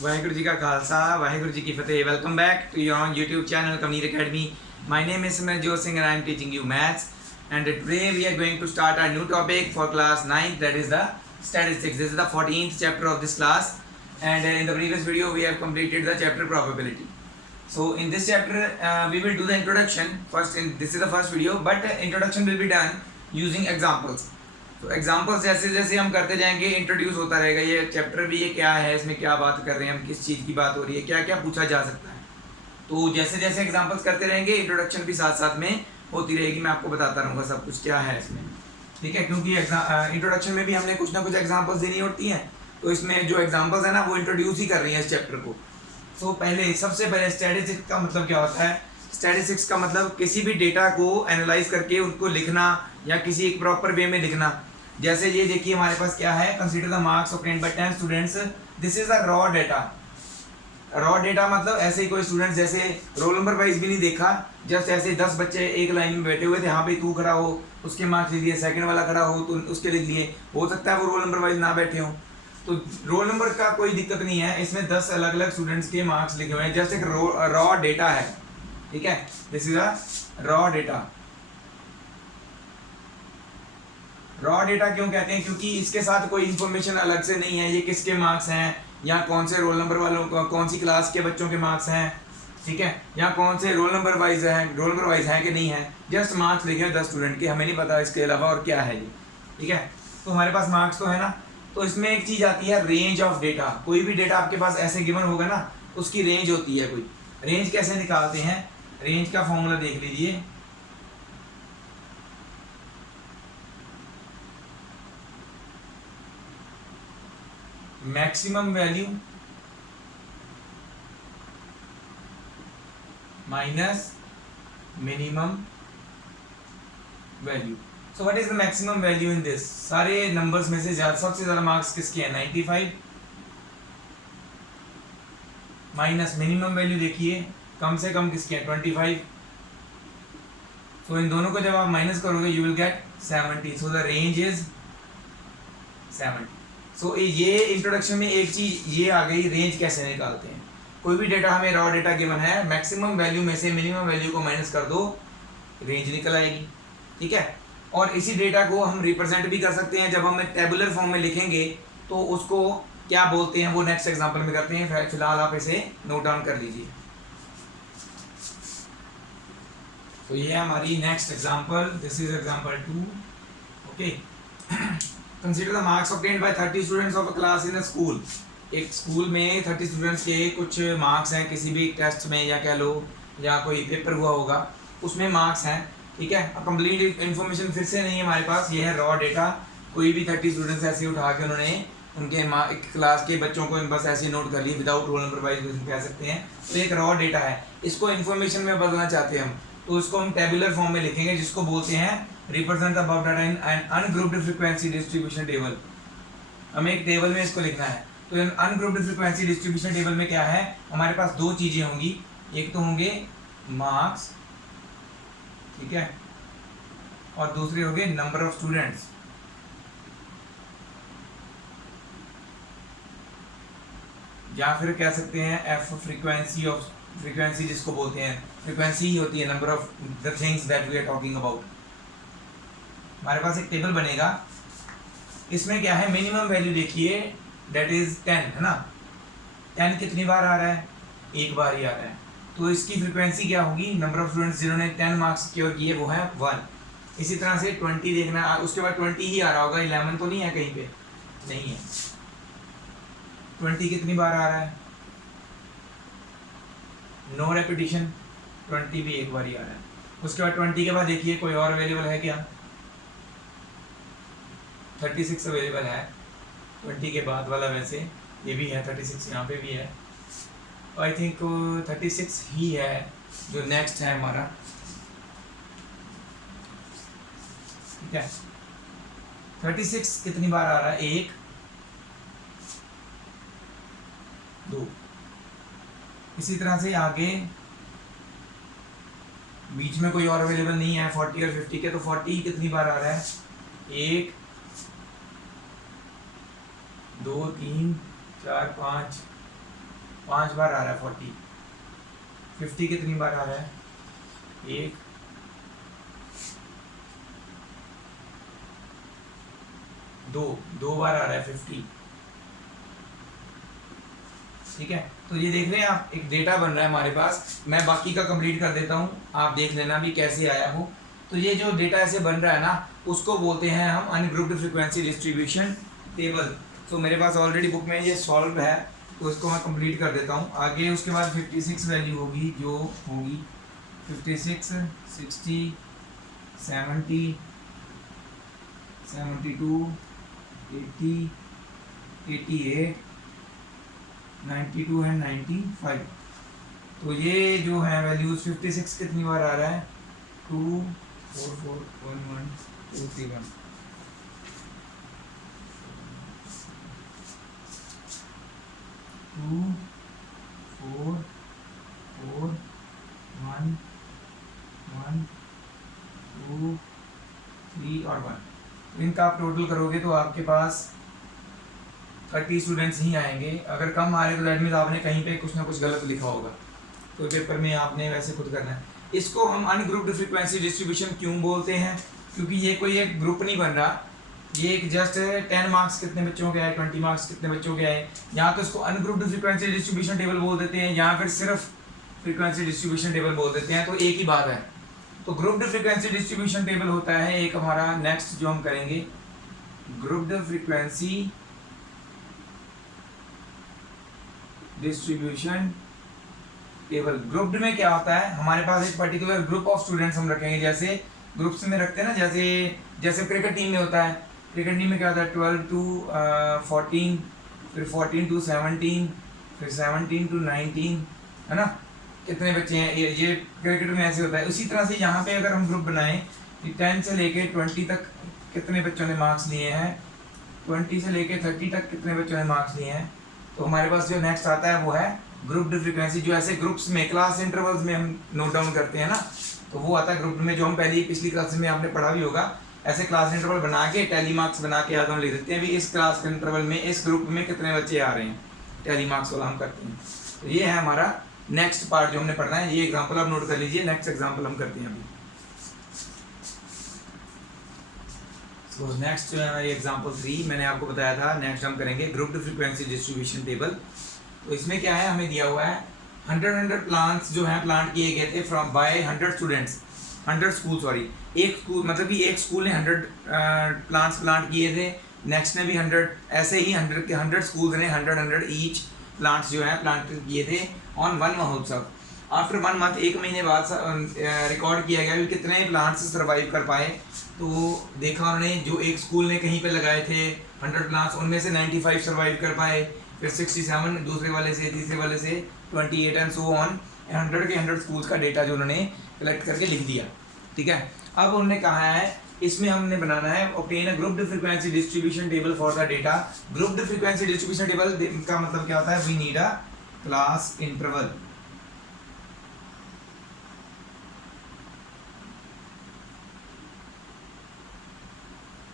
वाहिगुरु जी का खालसा वाहिगुरु जी की फतेह। Welcome back to your on YouTube channel Kamneer academy. My name is Simranjot Singh and I am teaching you maths, and today we are going to start our new topic for class 9th, that is the statistics. This is the 14th chapter of this class, and in the previous video we have completed the chapter probability. So in this chapter we will do the introduction first. This is the first video, but introduction will be done using examples. तो examples जैसे जैसे हम करते जाएंगे introduce होता रहेगा ये chapter भी, ये क्या है, इसमें क्या बात कर रहे हैं हम, किस चीज़ की बात हो रही है, क्या क्या पूछा जा सकता है। तो जैसे जैसे एग्जाम्पल्स करते रहेंगे इंट्रोडक्शन भी साथ साथ में होती रहेगी, मैं आपको बताता रहूँगा सब कुछ क्या है इसमें, ठीक है। क्योंकि इंट्रोडक्शन में भी हमने कुछ ना कुछ एग्जाम्पल्स देनी होती हैं, तो इसमें जो एग्जाम्पल्स है ना वो इंट्रोड्यूस ही कर रही हैं इस चैप्टर को। तो पहले सबसे पहले स्टैटिस्टिक्स का मतलब क्या होता है। स्टैटिस्टिक्स का मतलब किसी भी डेटा को एनालाइज करके उनको लिखना या किसी एक प्रॉपर वे में लिखना। जैसे ये देखिए हमारे पास क्या है, consider the marks obtained by 10 students, this is a raw data. Raw data मतलब ऐसे ही कोई स्टूडेंट, जैसे रोल नंबर वाइज भी नहीं देखा, जस्ट ऐसे 10 बच्चे एक लाइन में बैठे हुए थे, यहाँ पे तू खड़ा हो उसके मार्क्स लिख दिए, सेकंड वाला खड़ा हो तो उसके लिख लिए। हो सकता है वो रोल नंबर वाइज ना बैठे हो, तो रोल नंबर का कोई दिक्कत नहीं है, इसमें 10 अलग अलग स्टूडेंट्स के मार्क्स लिखे हुए हैं, जस्ट एक रॉ डेटा है, ठीक है। This is a raw data. Raw data क्यों कहते हैं, क्योंकि इसके साथ कोई इन्फॉर्मेशन अलग से नहीं है, ये किसके मार्क्स हैं या कौन से रोल नंबर वालों को, कौन सी क्लास के बच्चों के मार्क्स हैं, ठीक है, या कौन से रोल नंबर वाइज है कि नहीं है, जस्ट मार्क्स लिखे हैं 10 स्टूडेंट के, हमें नहीं पता इसके अलावा और क्या है ये, ठीक है। तो हमारे पास मार्क्स तो है ना, तो इसमें एक चीज़ आती है रेंज ऑफ डेटा। कोई भी डेटा आपके पास ऐसे गिवन होगा ना, उसकी रेंज होती है कोई। रेंज कैसे निकालते हैं, रेंज का फॉर्मूला देख लीजिए। Maximum value minus minimum value. So what is the maximum value in this? सारे नंबर्स में से सबसे ज्यादा मार्क्स किसके हैं? 95। माइनस मिनिमम वैल्यू देखिए कम से कम किसके हैं? 25। सो इन दोनों को जब आप माइनस करोगे you will get 70। So the range is 70। सो ये इंट्रोडक्शन में एक चीज ये आ गई, रेंज कैसे निकालते हैं। कोई भी डेटा हमें रॉ डेटा गिवन है, मैक्सिमम वैल्यू में से मिनिमम वैल्यू को माइनस कर दो, रेंज निकल आएगी, ठीक है। और इसी डेटा को हम रिप्रेजेंट भी कर सकते हैं, जब हम टेबुलर फॉर्म में लिखेंगे तो उसको क्या बोलते हैं वो नेक्स्ट एग्जाम्पल में करते हैं, फिलहाल आप इसे नोट डाउन कर लीजिए। तो ये है हमारी next example, this is example 2, okay. Consider the marks obtained by 30 students of a class in a school. एक स्कूल में 30 स्टूडेंट्स के कुछ मार्क्स हैं, किसी भी टेस्ट में या कह लो या कोई पेपर हुआ होगा उसमें मार्क्स हैं, ठीक है। अब कंप्लीट इन्फॉर्मेशन फिर से नहीं है हमारे पास, ये है रॉ डेटा। कोई भी 30 स्टूडेंट्स ऐसे उठा के उन्होंने उनके क्लास के बच्चों को बस ऐसे नोट कर लिए विदाउट रोल नंबर वाइज कह सकते हैं। तो एक रॉ डेटा है, इसको इन्फॉर्मेशन में बदलना चाहते हैं हम, तो इसको हम टेबुलर फॉर्म में लिखेंगे, जिसको बोलते हैं represent the above data in an ungrouped frequency distribution table. हमें एक टेबल में इसको लिखना है। तो इन अनग्रुप्ड फ्रीक्वेंसी डिस्ट्रीब्यूशन टेबल में क्या है, हमारे पास दो चीजें होंगी, एक तो होंगे मार्क्स, ठीक है, और दूसरे होंगे नंबर ऑफ स्टूडेंट्स। या फिर कह सकते हैं एफ फ्रीक्वेंसी जिसको बोलते हैं, फ्रीक्वेंसी ही होती है number of the things that we are talking about. हमारे पास एक टेबल बनेगा, इसमें क्या है, मिनिमम वैल्यू देखिए दैट इज 10 है ना। 10 कितनी बार आ रहा है? एक बार ही आ रहा है, तो इसकी फ्रीक्वेंसी क्या होगी, नंबर ऑफ स्टूडेंट्स जिन्होंने 10 मार्क्स सिक्योर किए वो है 1। इसी तरह से 20 देखना, उसके बाद 20 ही आ रहा होगा, 11 तो नहीं है कहीं पे, नहीं है। 20 कितनी बार आ रहा है? नो रेपिटिशन, 20 भी एक बार ही आ रहा है। उसके बाद 20 के बाद देखिए कोई और अवेलेबल है क्या? 36 अवेलेबल है 20 के बाद वाला, वैसे ये भी है 36, यहाँ पे भी है, आई थिंक 36 ही है जो नेक्स्ट है हमारा, ठीक है। 36 कितनी बार आ रहा है? 1 2। इसी तरह से आगे बीच में कोई और अवेलेबल नहीं है 40 और 50 के, तो 40 कितनी बार आ रहा है? 1 2 3 4 5 5 बार आ रहा है 40, 50 कितनी बार आ रहा है, 1, 2 बार आ रहा है 50, ठीक है। तो ये देख रहे हैं आप, एक डेटा बन रहा है हमारे पास। मैं बाकी का कंप्लीट कर देता हूँ, आप देख लेना भी कैसे आया वो। तो ये जो डेटा ऐसे बन रहा है ना, उसको बोलते हैं हम अनग्रुप्ड फ्रीक्वेंसी डिस्ट्रीब्यूशन टेबल। तो मेरे पास ऑलरेडी बुक में ये सॉल्व है, तो इसको मैं कंप्लीट कर देता हूँ। आगे उसके बाद 56 वैल्यू होगी, जो होगी 56, 60, 70, 72, 80, 88, 92 एंड 95। तो ये जो है वैल्यूज 56 कितनी बार आ रहा है, 2, 4, 4, 1, 1, 2, 3, 1। टू, 4, 4, 1, 1, 2, 3 और 1। इनका आप टोटल करोगे तो आपके पास 30 स्टूडेंट्स ही आएंगे। अगर कम आ रहे तो दैट मीन्स आपने कहीं पे कुछ ना कुछ गलत लिखा होगा, तो पेपर में आपने वैसे खुद करना है। इसको हम अनग्रुप्ड फ्रीक्वेंसी डिस्ट्रीब्यूशन क्यों बोलते हैं, क्योंकि ये कोई एक ग्रुप नहीं बन रहा, ये एक जस्ट 10 मार्क्स कितने बच्चों के आए, 20 मार्क्स कितने बच्चों के आए। यहाँ तो इसको अनग्रुप्ड फ्रीक्वेंसी डिस्ट्रीब्यूशन टेबल बोल देते हैं, या फिर सिर्फ फ्रीक्वेंसी डिस्ट्रीब्यूशन टेबल बोल देते हैं, तो एक ही बात है। तो ग्रुप्ड फ्रीक्वेंसी डिस्ट्रीब्यूशन टेबल होता है एक हमारा नेक्स्ट जो हम करेंगे, grouped frequency distribution table. Grouped में क्या होता है, हमारे पास एक पर्टिकुलर ग्रुप ऑफ स्टूडेंट्स हम रखेंगे, जैसे ग्रुप्स में रखते हैं ना, जैसे क्रिकेट टीम में होता है। क्रिकेट टीम में क्या होता है, 12 to 14, फिर 14 to 17, फिर 17 to 19, है ना, कितने बच्चे हैं, ये क्रिकेट में ऐसे होता है। उसी तरह से यहाँ पे अगर हम ग्रुप बनाएं, 10 से लेके 20 तक कितने बच्चों ने मार्क्स लिए हैं, 20 से लेके 30 तक कितने बच्चों ने मार्क्स लिए हैं, तो हमारे पास जो नेक्स्ट आता है वो है ग्रुप्ड फ्रीक्वेंसी। जो ऐसे ग्रुप्स में क्लास इंटरवल्स में हम नोट डाउन करते हैं ना, तो वो आता है ग्रुप में, जो हम पहले पिछली क्लास में आपने पढ़ा भी होगा। ऐसे क्लास इंटरवल बना के टैली मार्क्स बना के आगे हम लिख देते हैं भी इस क्लास के इंटरवल में इस ग्रुप में कितने बच्चे आ रहे हैं, टैली मार्क्स वाला हम करते हैं। तो ये है हमारा नेक्स्ट पार्ट जो हमने पढ़ना है। ये एग्जाम्पल आप नोट कर लीजिए, नेक्स्ट एग्जाम्पल हम करते हैं अभी। तो नेक्स्ट जो है एग्जाम्पल 3 मैंने आपको बताया था, नेक्स्ट हम करेंगे ग्रुप्ड फ्रीक्वेंसी डिस्ट्रीब्यूशन टेबल। तो इसमें क्या है, हमें दिया हुआ है 100 प्लांट्स जो हैं प्लांट किए गए थे from by 100 students, 100 school, sorry एक स्कूल, मतलब कि एक स्कूल ने 100 प्लांट्स प्लांट किए थे, नेक्स्ट ने भी 100, ऐसे ही 100 स्कूल्स ने 100 ईच प्लांट्स जो है प्लांट किए थे ऑन 1 महोत्सव। आफ्टर 1 मंथ, 1 महीने बाद रिकॉर्ड किया गया कि कितने प्लांट्स सर्वाइव कर पाए। तो देखा उन्होंने, जो एक स्कूल ने कहीं पे लगाए थे 100 प्लांट्स, उनमें से 95 सर्वाइव कर पाए, फिर 67 दूसरे वाले से, तीसरे वाले से 28 एंड सो ऑन। 100 के 100 स्कूल्स का डेटा जो उन्होंने कलेक्ट करके लिख दिया, ठीक है। अब उन्होंने कहा है इसमें हमने बनाना है obtain a grouped frequency distribution table for the data. Grouped frequency distribution table का मतलब क्या होता है, we need a class interval.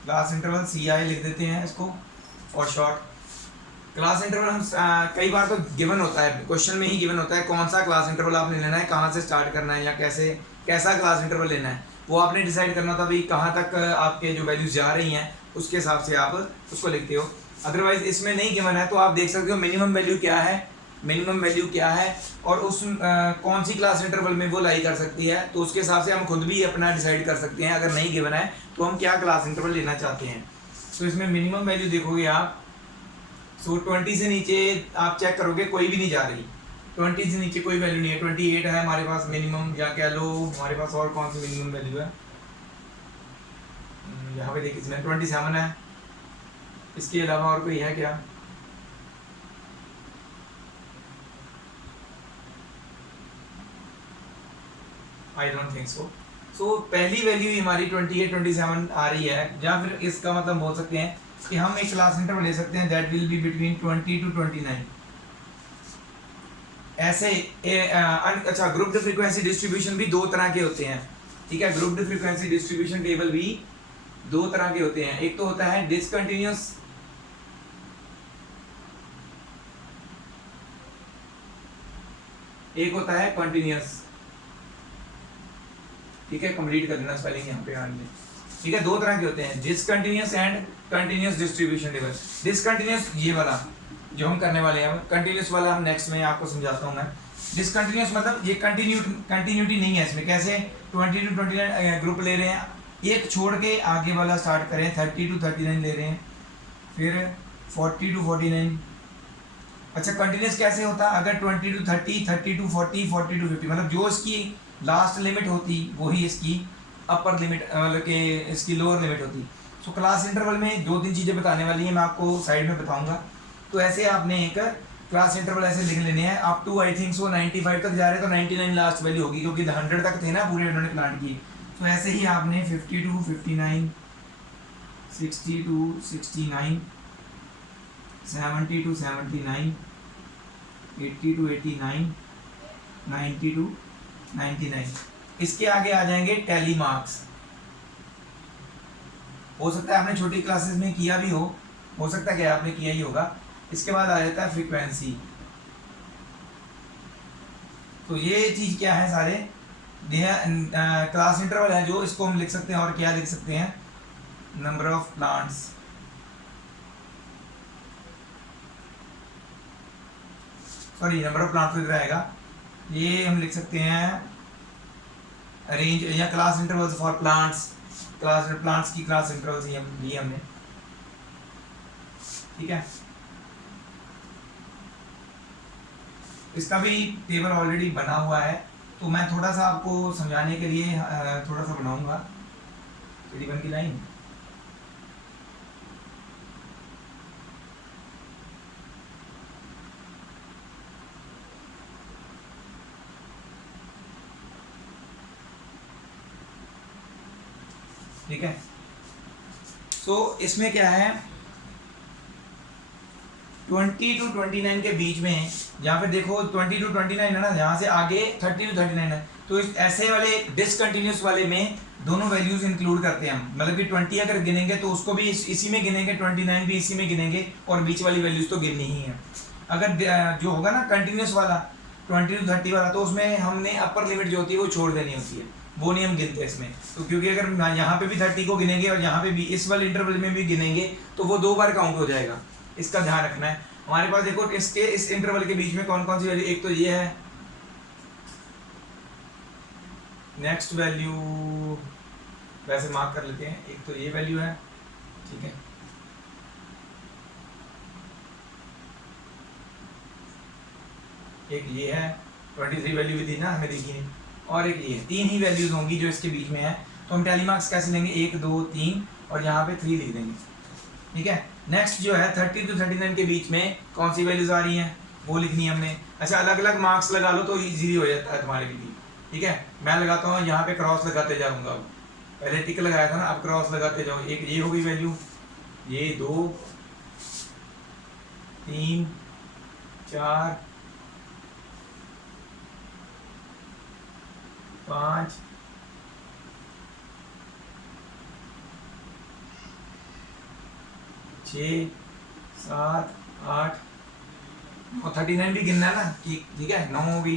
Class interval CI लिख देते हैं इसको और शॉर्ट। क्लास इंटरवल हम कई बार तो गिवन होता है, क्वेश्चन में ही गिवन होता है कौन सा क्लास इंटरवल आपने लेना है, कहाँ से स्टार्ट करना है, या कैसा क्लास इंटरवल लेना है, वो आपने डिसाइड करना था भाई कहाँ तक आपके जो वैल्यूज जा रही हैं उसके हिसाब से आप उसको लिखते हो। अदरवाइज इसमें नहीं गिवन है तो आप देख सकते हो मिनिमम वैल्यू क्या है, मिनिमम वैल्यू क्या है और उस कौन सी क्लास इंटरवल में वो लाई कर सकती है, तो उसके हिसाब से हम खुद भी अपना डिसाइड कर सकते हैं। अगर नहीं गिवन है तो हम क्या क्लास इंटरवल लेना चाहते हैं। तो इसमें मिनिमम वैल्यू देखोगे आप, सो 20 से नीचे आप चेक करोगे कोई भी नहीं जा रही, 20 से नीचे कोई वैल्यू नहीं है। 28 है हमारे पास मिनिमम, या कह लो हमारे पास और कौन सी मिनिमम वैल्यू है, यहाँ पे देखिए इसमें 27 है, इसके अलावा और कोई है क्या, आई डोंट थिंक सो। सो पहली वैल्यू हमारी 28 27 आ रही है, या फिर इसका मतलब बोल सकते हैं कि हम एक क्लास इंटरवल ले सकते हैं that will be between 20 to 29। ऐसे अच्छा, ग्रुप्ड फ्रीक्वेंसी डिस्ट्रीब्यूशन भी दो तरह के होते हैं, ठीक है। ग्रुप्ड फ्रीक्वेंसी डिस्ट्रीब्यूशन टेबल भी दो तरह के होते हैं, एक तो होता है डिसकंटिन्यूअस एक होता है कंटिन्यूस, ठीक है, कंप्लीट कर देना स्पेलिंग यहाँ पे आगे, ठीक है। दो तरह के होते हैं, discontinuous and continuous distribution table. Discontinuous ये वाला जो हम करने वाले हैं, कंटिन्यूस वाला हम नेक्स्ट में आपको समझाता हूँ मैं। डिसकंटिन्यूस मतलब ये कंटिन्यूटी नहीं है इसमें। कैसे 20 to 29 ग्रुप ले रहे हैं, एक छोड़ के आगे वाला स्टार्ट करें, 30 to 39 ले रहे हैं, फिर 40 to 49। अच्छा कंटिन्यूस कैसे होता है, अगर 20 to 30, 30 to 40, 40 to 50, मतलब जो इसकी लास्ट लिमिट होती वही इसकी अपर लिमिट, मतलब कि इसकी लोअर लिमिट होती। सो क्लास इंटरवल में दो तीन चीज़ें बताने वाली हैं, मैं आपको साइड में बताऊंगा। तो ऐसे आपने एक क्लास इंटरवल ऐसे लिख लेने हैं, up to I think so 95 तक जा रहे हैं, तो 99 लास्ट वैल्यू होगी, क्योंकि 100 तक थे ना पूरे उन्होंने प्लांट किए। तो ऐसे ही आपने 50 to 59, 60 to 69, 70 to 79, 80 to 89, 90 to 99। इसके आगे आ जाएंगे टैली मार्क्स। हो सकता है आपने छोटी क्लासेस में किया भी हो सकता है कि आपने किया ही होगा। इसके बाद आ जाता है फ्रीक्वेंसी। तो ये चीज क्या है, सारे क्लास इंटरवल है जो, इसको हम लिख सकते हैं, और क्या लिख सकते हैं, number of plants, sorry number of plants इधर आएगा, ये हम लिख सकते हैं रेंज या class intervals for plants. Plants की क्लास इंटरवल्स ये हमने, ठीक है। इसका भी टेबल ऑलरेडी बना हुआ है, तो मैं थोड़ा सा आपको समझाने के लिए थोड़ा सा बनाऊंगा टेबल की लाइन। ठीक है, सो इसमें क्या है, 20 to 29 के बीच में, जहाँ पे देखो 20 to 29 है ना, यहाँ से आगे 30 to 39 है, तो इस ऐसे वाले डिसकंटिन्यूस वाले में दोनों वैल्यूज इंक्लूड करते हैं हम। मतलब कि 20 अगर गिनेंगे तो उसको भी इसी में गिनेंगे, 29 भी इसी में गिनेंगे, और बीच वाली वैल्यूज तो गिननी ही है। अगर जो होगा ना कंटिन्यूस वाला 20 to 30 वाला, तो उसमें हमने अपर लिमिट जो होती है वो छोड़ देनी होती है, वो नहीं हम गिनते इसमें। तो क्योंकि अगर यहाँ पे भी 30 को गिनेंगे और यहाँ पे भी इस वाले इंटरवल में भी गिनेंगे, तो वो 2 बार काउंट हो जाएगा। इसका ध्यान रखना है। हमारे पास देखो इसके इस इंटरवल के बीच में कौन कौन सी वैल्यू, एक तो ये है, नेक्स्ट वैल्यू वैसे मार्क कर लेते हैं, एक तो ये वैल्यू है, ठीक है, एक ये है 23 वैल्यू भी थी ना हमें देखी नहीं, और एक ये, 3 ही वैल्यूज होंगी जो इसके बीच में है। तो हम टैली मार्क्स कैसे लेंगे, 1 2 3 और यहाँ पे 3 लिख देंगे, ठीक है। नेक्स्ट जो है 30 to 39 के बीच में कौन सी वैल्यूज आ रही हैं वो लिखनी है हमने। अच्छा अलग अलग मार्क्स लगा लो तो इजीली हो जाता है तुम्हारे लिए, ठीक है। मैं लगाता हूँ यहाँ पे क्रॉस लगाते जाऊँगा, पहले टिक लगाया था ना, अब क्रॉस लगाते जाओ। एक ये हो गई वैल्यू, ये 2 3 4 5 6 7 8 9, 39 भी गिनना है ना, ठीक है, 9 भी,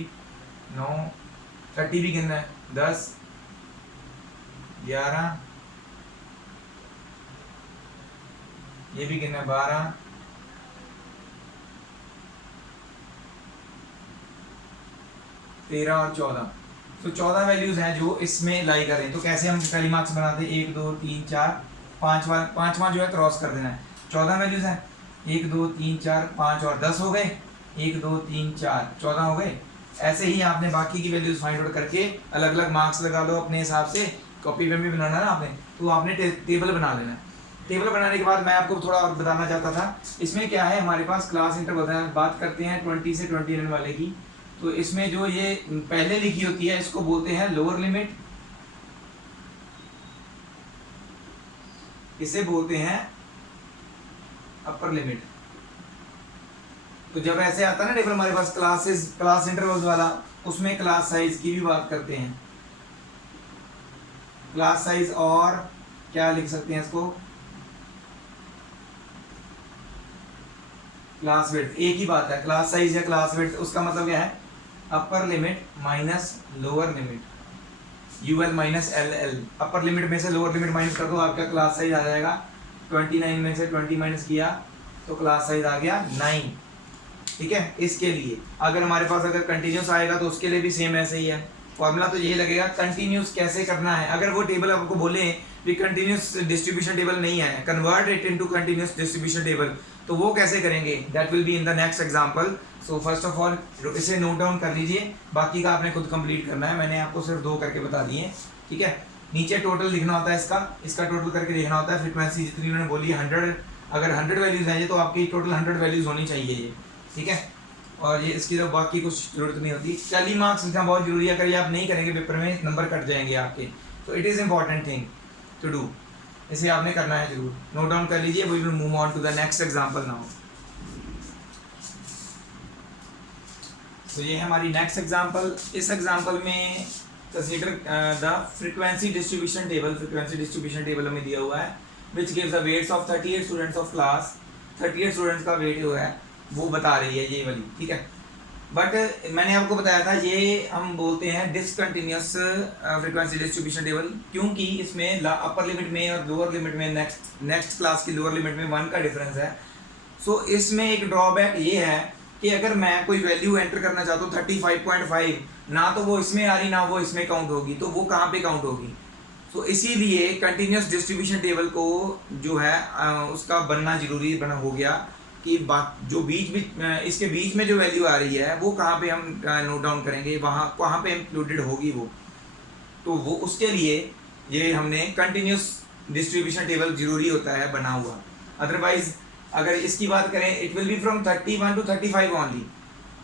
9 30 भी गिनना है, 10 11 ये भी गिनना है, 12 13 और 14। तो 14 वैल्यूज हैं जो इसमें लाई कर रहे हैं। तो कैसे हम टैली मार्क्स बनाते हैं, 1 2 3 4 पांचवा जो है क्रॉस कर देना है। 14 वैल्यूज हैं, 1 2 3 4 5 और 10 हो गए, 1 2 3 4 14 हो गए। ऐसे ही आपने बाकी की वैल्यूज फाइंड आउट करके अलग अलग मार्क्स लगा लो अपने हिसाब से। कॉपी में भी बनाना है ना आपने, तो आपने टेबल बना लेना है। टेबल बनाने के बाद मैं आपको थोड़ा और बताना चाहता था, इसमें क्या है, हमारे पास क्लास इंटरवल है, बात करते हैं 20 से 29 वाले की। तो इसमें जो ये पहले लिखी होती है इसको बोलते हैं लोअर लिमिट, इसे बोलते हैं अपर लिमिट। तो जब ऐसे आता है ना टेबल हमारे पास क्लास इंटरवल्स वाला, उसमें क्लास साइज की भी बात करते हैं, क्लास साइज, और क्या लिख सकते हैं इसको, क्लास विड्थ। एक ही बात है, क्लास साइज या क्लास विड्थ, उसका मतलब क्या है, upper limit minus lower limit, UL minus L L. Upper limit में से लोअर लिमिट माइनस कर दो, आपका क्लास साइज आ जाएगा 29 में से 20 माइनस किया तो क्लास साइज आ गया 9। ठीक है, इसके लिए अगर हमारे पास अगर कंटिन्यूस आएगा तो उसके लिए भी सेम ऐसे ही है। फॉर्मूला तो यही लगेगा। कंटिन्यूस कैसे करना है, अगर वो टेबल आपको बोले कि कंटिन्यूस डिस्ट्रीब्यूशन टेबल नहीं है, convert it into continuous distribution table, तो वो कैसे करेंगे, that will be in the next example. So first of all इसे नोट डाउन कर लीजिए, बाकी का आपने खुद कंप्लीट करना है। मैंने आपको सिर्फ 2 करके बता दिए। ठीक है, नीचे टोटल लिखना होता है, इसका टोटल करके लिखना होता है। फ्रीक्वेंसी जितनी उन्होंने बोली 100, अगर 100 वैल्यूज हैं तो आपकी टोटल 100 वैल्यूज होनी चाहिए ये। ठीक है, और ये इसकी तो बाकी कुछ जरूरत नहीं होती। टैली मार्क्स लिखना बहुत जरूरी है, अगर ये आप नहीं करेंगे पेपर में नंबर कट जाएंगे आपके। तो it is important thing to do, इसे आपने करना है जरूर, नोट डाउन कर लीजिए। We will move on to the next example now. तो ये है हमारी नेक्स्ट एग्जांपल। इस एग्जांपल में consider the frequency distribution table. Frequency distribution table हमें दिया हुआ है which gives the weights of 38 students of class. 38 students का वेट जो है वो बता रही है ये वाली। ठीक है, बट मैंने आपको बताया था ये हम बोलते हैं डिसकंटिन्यूअस फ्रीक्वेंसी डिस्ट्रीब्यूशन टेबल, क्योंकि इसमें अपर लिमिट में और लोअर लिमिट में नेक्स्ट क्लास की लोअर लिमिट में 1 का डिफरेंस है। सो इसमें एक ड्रॉबैक ये है कि अगर मैं कोई वैल्यू एंटर करना चाहता हूँ 35.5, ना तो वो इसमें आ रही ना वो इसमें काउंट होगी, तो वो कहाँ पे काउंट होगी। तो इसीलिए कंटिन्यूअस डिस्ट्रीब्यूशन टेबल को जो है उसका बनना जरूरी बना हो गया कि जो इसके बीच में जो वैल्यू आ रही है वो कहाँ पे हम नोट डाउन करेंगे, वहाँ कहाँ पे इंक्लूडेड होगी वो। तो वो उसके लिए ये हमने कंटिन्यूअस डिस्ट्रीब्यूशन टेबल जरूरी होता है बना हुआ। अदरवाइज अगर इसकी बात करें it will be from 31 to 35 only.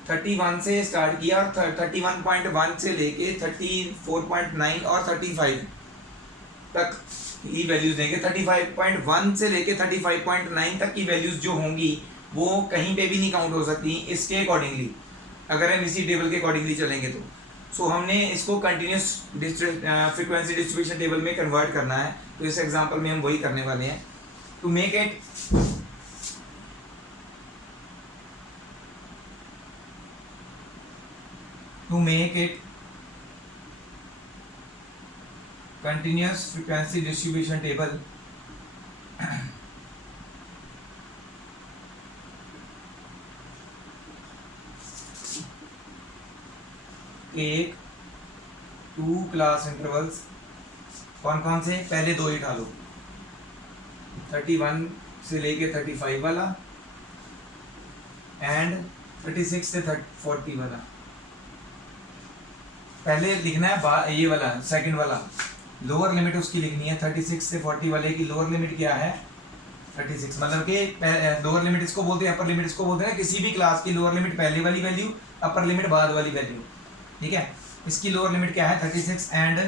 31 से स्टार्ट किया और 31.1 से लेके 34.9 और 35 तक की वैल्यूज देंगे। 35.1 से लेके 35.9 तक की वैल्यूज जो होंगी वो कहीं पे भी नहीं काउंट हो सकती इसके अकॉर्डिंगली, अगर हम इसी टेबल के अकॉर्डिंगली चलेंगे तो। सो हमने इसको कंटिन्यूस फ्रीक्वेंसी डिस्ट्रीब्यूशन टेबल में कन्वर्ट करना है, तो इस एग्जांपल में हम वही करने वाले हैं। To make it continuous frequency distribution table एक 2 क्लास इंटरवल्स, कौन कौन से, पहले 2 ही डालो, 31 से लेके 35 वाला एंड 36 से 40 वाला। पहले लिखना है ये वाला सेकंड वाला, लोअर लिमिट उसकी लिखनी है। 36 से 40 वाले की लोअर लिमिट क्या है 36, मतलब कि लोअर लिमिट इसको बोलते हैं, अपर लिमिट इसको बोलते हैं। किसी भी क्लास की लोअर लिमिट पहले वाली वैल्यू, अपर लिमिट बाद वाली वैल्यू। ठीक है, इसकी लोअर लिमिट क्या है 36 एंड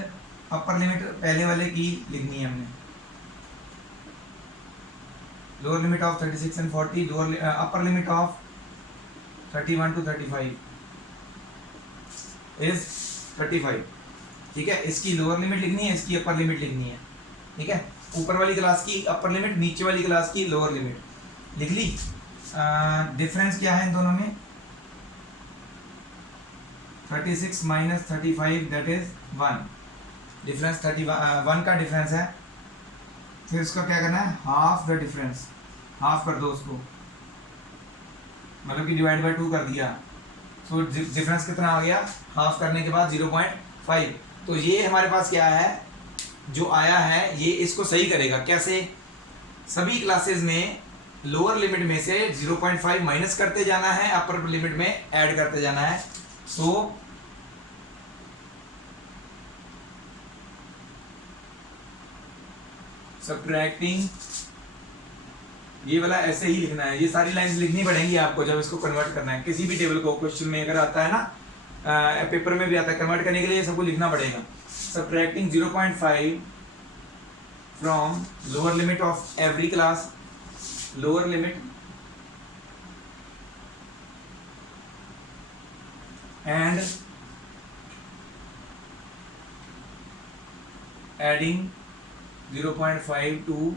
अपर लिमिट पहले वाले की लिखनी है हमने। Lower limit of 36 and 40, upper limit of 31 to 35 is 35। ठीक है, इसकी लोअर लिमिट लिखनी है, इसकी अपर लिमिट लिखनी है। ठीक है, ऊपर वाली क्लास की अपर लिमिट, नीचे वाली क्लास की लोअर लिमिट लिख ली। डिफरेंस क्या है इन दोनों में, 36 माइनस 35 दैट इज 1। डिफरेंस 1 का डिफरेंस है। फिर उसका क्या करना है, हाफ द डिफरेंस, हाफ कर दो उसको, मतलब कि डिवाइड बाय 2 कर दिया। सो डिफरेंस कितना आ गया, हाफ करने के बाद 0.5। तो ये हमारे पास क्या है जो आया है, ये इसको सही करेगा। कैसे, सभी क्लासेस में लोअर लिमिट में से 0.5 माइनस करते जाना है, अपर लिमिट में ऐड करते जाना है। सो सब्ट्रैक्टिंग, ये वाला ऐसे ही लिखना है। ये सारी लाइंस लिखनी पड़ेंगी आपको जब इसको कन्वर्ट करना है। किसी भी टेबल को क्वेश्चन में अगर आता है ना, पेपर में भी आता है, कन्वर्ट करने के लिए सबको लिखना पड़ेगा। Subtracting 0.5 from lower limit of every class, lower limit and adding 0.5 to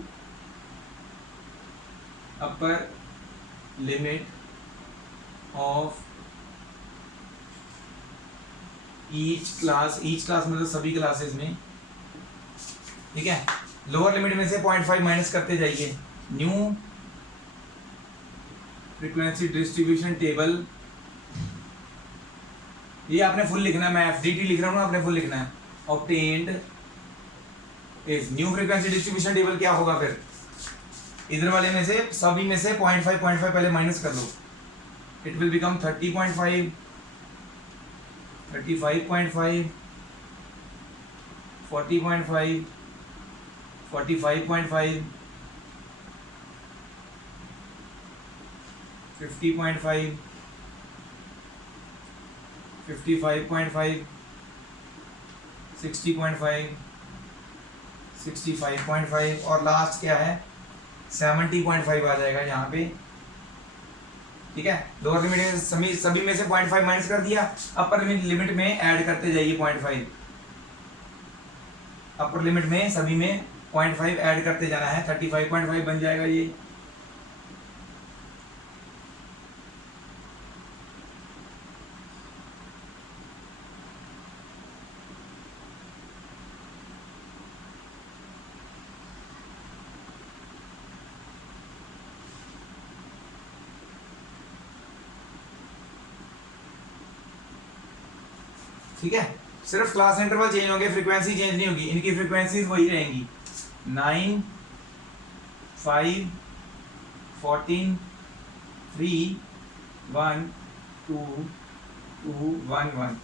upper limit of each class मतलब सभी क्लासेस में, ठीक है। लोअर लिमिट में से 0.5 माइनस करते जाइए। न्यू फ्रीक्वेंसी डिस्ट्रीब्यूशन टेबल, ये आपने फुल लिखना है, मैं FDT लिख रहा हूँ ना, आपने फुल लिखना है। Obtained is new frequency distribution table क्या होगा फिर, इधर वाले में से सभी में से 0.5 पहले माइनस कर लो, इट विल बिकम 30.5, 35.5, 40.5, 45.5, 50.5, 55.5, 60.5, 65.5 और लास्ट क्या है 70.5 आ जाएगा यहाँ पे, ठीक है। लोअर लिमिट में सभी में से 0.5 माइनस कर दिया, अपर लिमिट में ऐड करते जाइए 0.5, अपर लिमिट में सभी में 0.5 ऐड करते जाना है, 35.5 बन जाएगा ये। ठीक है, सिर्फ क्लास इंटरवल चेंज होंगे, फ्रीक्वेंसी चेंज नहीं होगी, इनकी फ्रीक्वेंसीज वही रहेंगी 9, 5, 14, 3, 1, 2, 2, 1, 1,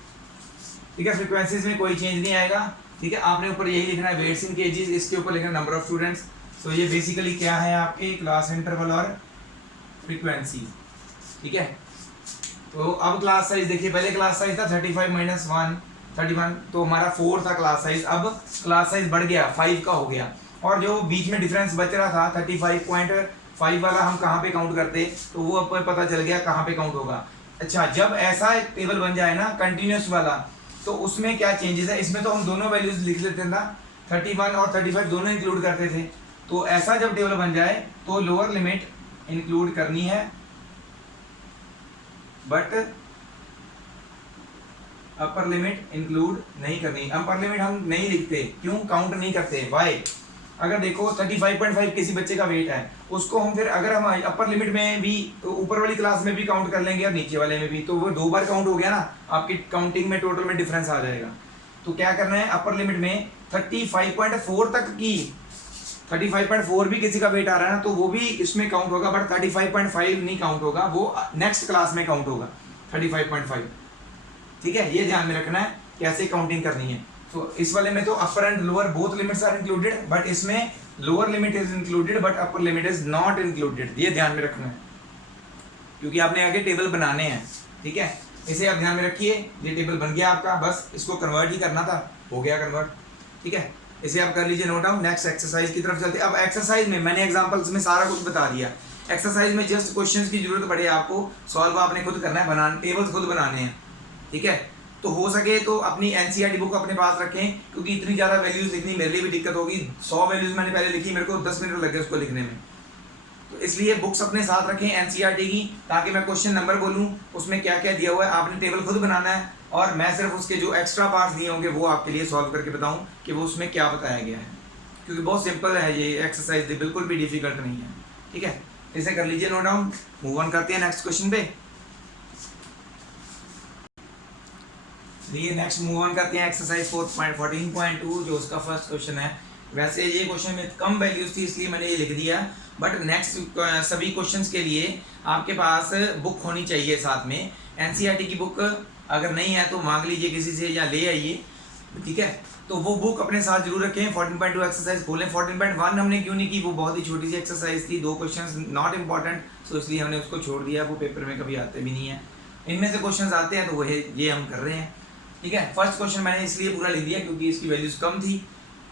ठीक है। फ्रीक्वेंसीज में कोई चेंज नहीं आएगा, ठीक है। आपने ऊपर यही लिखना है वेट्स इन केजीज, इसके ऊपर लिखना नंबर ऑफ स्टूडेंट्स। तो ये बेसिकली क्या है आपके क्लास इंटरवल और फ्रीक्वेंसी, ठीक है। तो अब क्लास साइज देखिए, पहले क्लास साइज था 35 माइनस 1 31, तो हमारा 4 था क्लास साइज, अब क्लास साइज बढ़ गया 5 का हो गया, और जो बीच में डिफरेंस बच रहा था 35.5 वाला हम कहाँ पे काउंट करते, तो वो अब पता चल गया कहाँ पे काउंट होगा। अच्छा, जब ऐसा एक टेबल बन जाए ना कंटिन्यूस वाला, तो उसमें क्या चेंजेस है, इसमें तो हम दोनों वैल्यूज लिख लेते ना, 31 और 35 दोनों इंक्लूड करते थे। तो ऐसा जब टेबल बन जाए तो लोअर लिमिट इंक्लूड करनी है, बट अपर लिमिट इंक्लूड नहीं करनी। अपर लिमिट हम नहीं लिखते, क्यों, काउंट नहीं करते, वाई। अगर देखो 35.5 किसी बच्चे का वेट है, उसको हम फिर अगर हम अपर लिमिट में भी ऊपर वाली क्लास में भी काउंट कर लेंगे और नीचे वाले में भी, तो वो 2 बार काउंट हो गया ना, आपकी काउंटिंग में टोटल में डिफरेंस आ जाएगा। तो क्या करना है, अपर लिमिट में 35.4 तक की, 35.4 भी किसी का वेट आ रहा है ना, तो वो भी इसमें काउंट होगा, बट 35.5 नहीं काउंट होगा, वो नेक्स्ट क्लास में काउंट होगा 35.5, ठीक है। ये ध्यान में रखना है कैसे काउंटिंग करनी है। तो इस वाले में तो upper and lower both limits are included, but इसमें lower limit is included but upper limit is not included, ये ध्यान में रखना है, क्योंकि आपने आगे टेबल बनाने हैं, ठीक है। इसे आप ध्यान में रखिए, ये टेबल बन गया आपका, बस इसको कन्वर्ट ही करना था, हो गया कन्वर्ट, ठीक है। इसे आप कर लीजिए नोट डाउन। नेक्स्ट एक्सरसाइज की तरफ चलते हैं। अब एक्सरसाइज में मैंने एग्जांपल्स में सारा कुछ बता दिया, एक्सरसाइज में जस्ट क्वेश्चंस की जरूरत पड़े आपको, सॉल्व आपने खुद करना है, बनाने टेबल्स खुद बनाने हैं, ठीक है। तो हो सके तो अपनी एनसीईआरटी बुक अपने पास रखें, क्योंकि इतनी ज़्यादा वैल्यूज लिखनी मेरे लिए भी दिक्कत होगी, 100 वैल्यूज मैंने पहले लिखी, मेरे को 10 मिनट लगे उसको लिखने में, तो इसलिए बुक्स अपने साथ रखें एनसीईआरटी की, ताकि मैं क्वेश्चन नंबर बोलूँ उसमें क्या क्या दिया हुआ है, आपने टेबल खुद बनाना है, और मैं सिर्फ उसके जो एक्स्ट्रा पार्ट्स दिए होंगे वो आपके लिए सॉल्व करके बताऊँ कि वो उसमें क्या बताया गया है, क्योंकि बहुत सिंपल है ये एक्सरसाइज, बिल्कुल भी डिफिकल्ट नहीं है, ठीक है। इसे कर लीजिए नोट डाउन। मूव ऑन करते हैं नेक्स्ट क्वेश्चन पे। ये नेक्स्ट मूव ऑन करते हैं एक्सरसाइज 14.2 जो उसका फर्स्ट क्वेश्चन है। वैसे ये क्वेश्चन में कम वैल्यूज थी इसलिए मैंने ये लिख दिया, बट नेक्स्ट सभी क्वेश्चंस के लिए आपके पास बुक होनी चाहिए साथ में। एनसीईआरटी की बुक अगर नहीं है तो मांग लीजिए किसी से या ले आइए, ठीक है। तो वो बुक अपने साथ जरूर रखें। 14.2 एक्सरसाइज खोलें। 14.1 हमने क्यों नहीं की, वो बहुत ही छोटी सी एक्सरसाइज थी, 2 क्वेश्चंस नॉट इंपॉर्टेंट, तो इसलिए हमने उसको छोड़ दिया, वो पेपर में कभी आते भी नहीं है। इनमें से क्वेश्चंस आते हैं तो वह ये हम कर रहे हैं, ठीक है। फर्स्ट क्वेश्चन मैंने इसलिए पूरा लिख दिया क्योंकि इसकी वैल्यूज कम थी,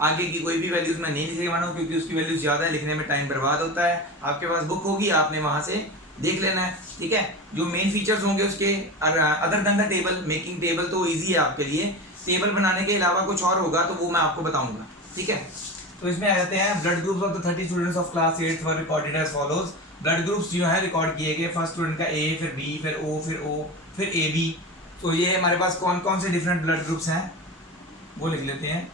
आगे की कोई भी वैल्यूज मैं नहीं लिखने वाला हूँ क्योंकि उसकी वैल्यूज ज़्यादा है, लिखने में टाइम बर्बाद होता है। आपके पास बुक होगी, आपने वहाँ से देख लेना है, ठीक है। जो मेन फीचर्स होंगे उसके, other than the table, making table तो ईजी है आपके लिए, टेबल बनाने के अलावा कुछ और होगा तो वो मैं आपको बताऊंगा, ठीक है। तो इसमें आ जाते हैं, blood groups of the 30 students of class 8th were recorded as follows. Blood groups जो है रिकॉर्ड किए गए, फर्स्ट स्टूडेंट का ए, फिर बी, फिर ओ, फिर ए बी, तो ये हमारे पास कौन कौन से डिफरेंट ब्लड ग्रुप्स हैं वो लिख लेते हैं।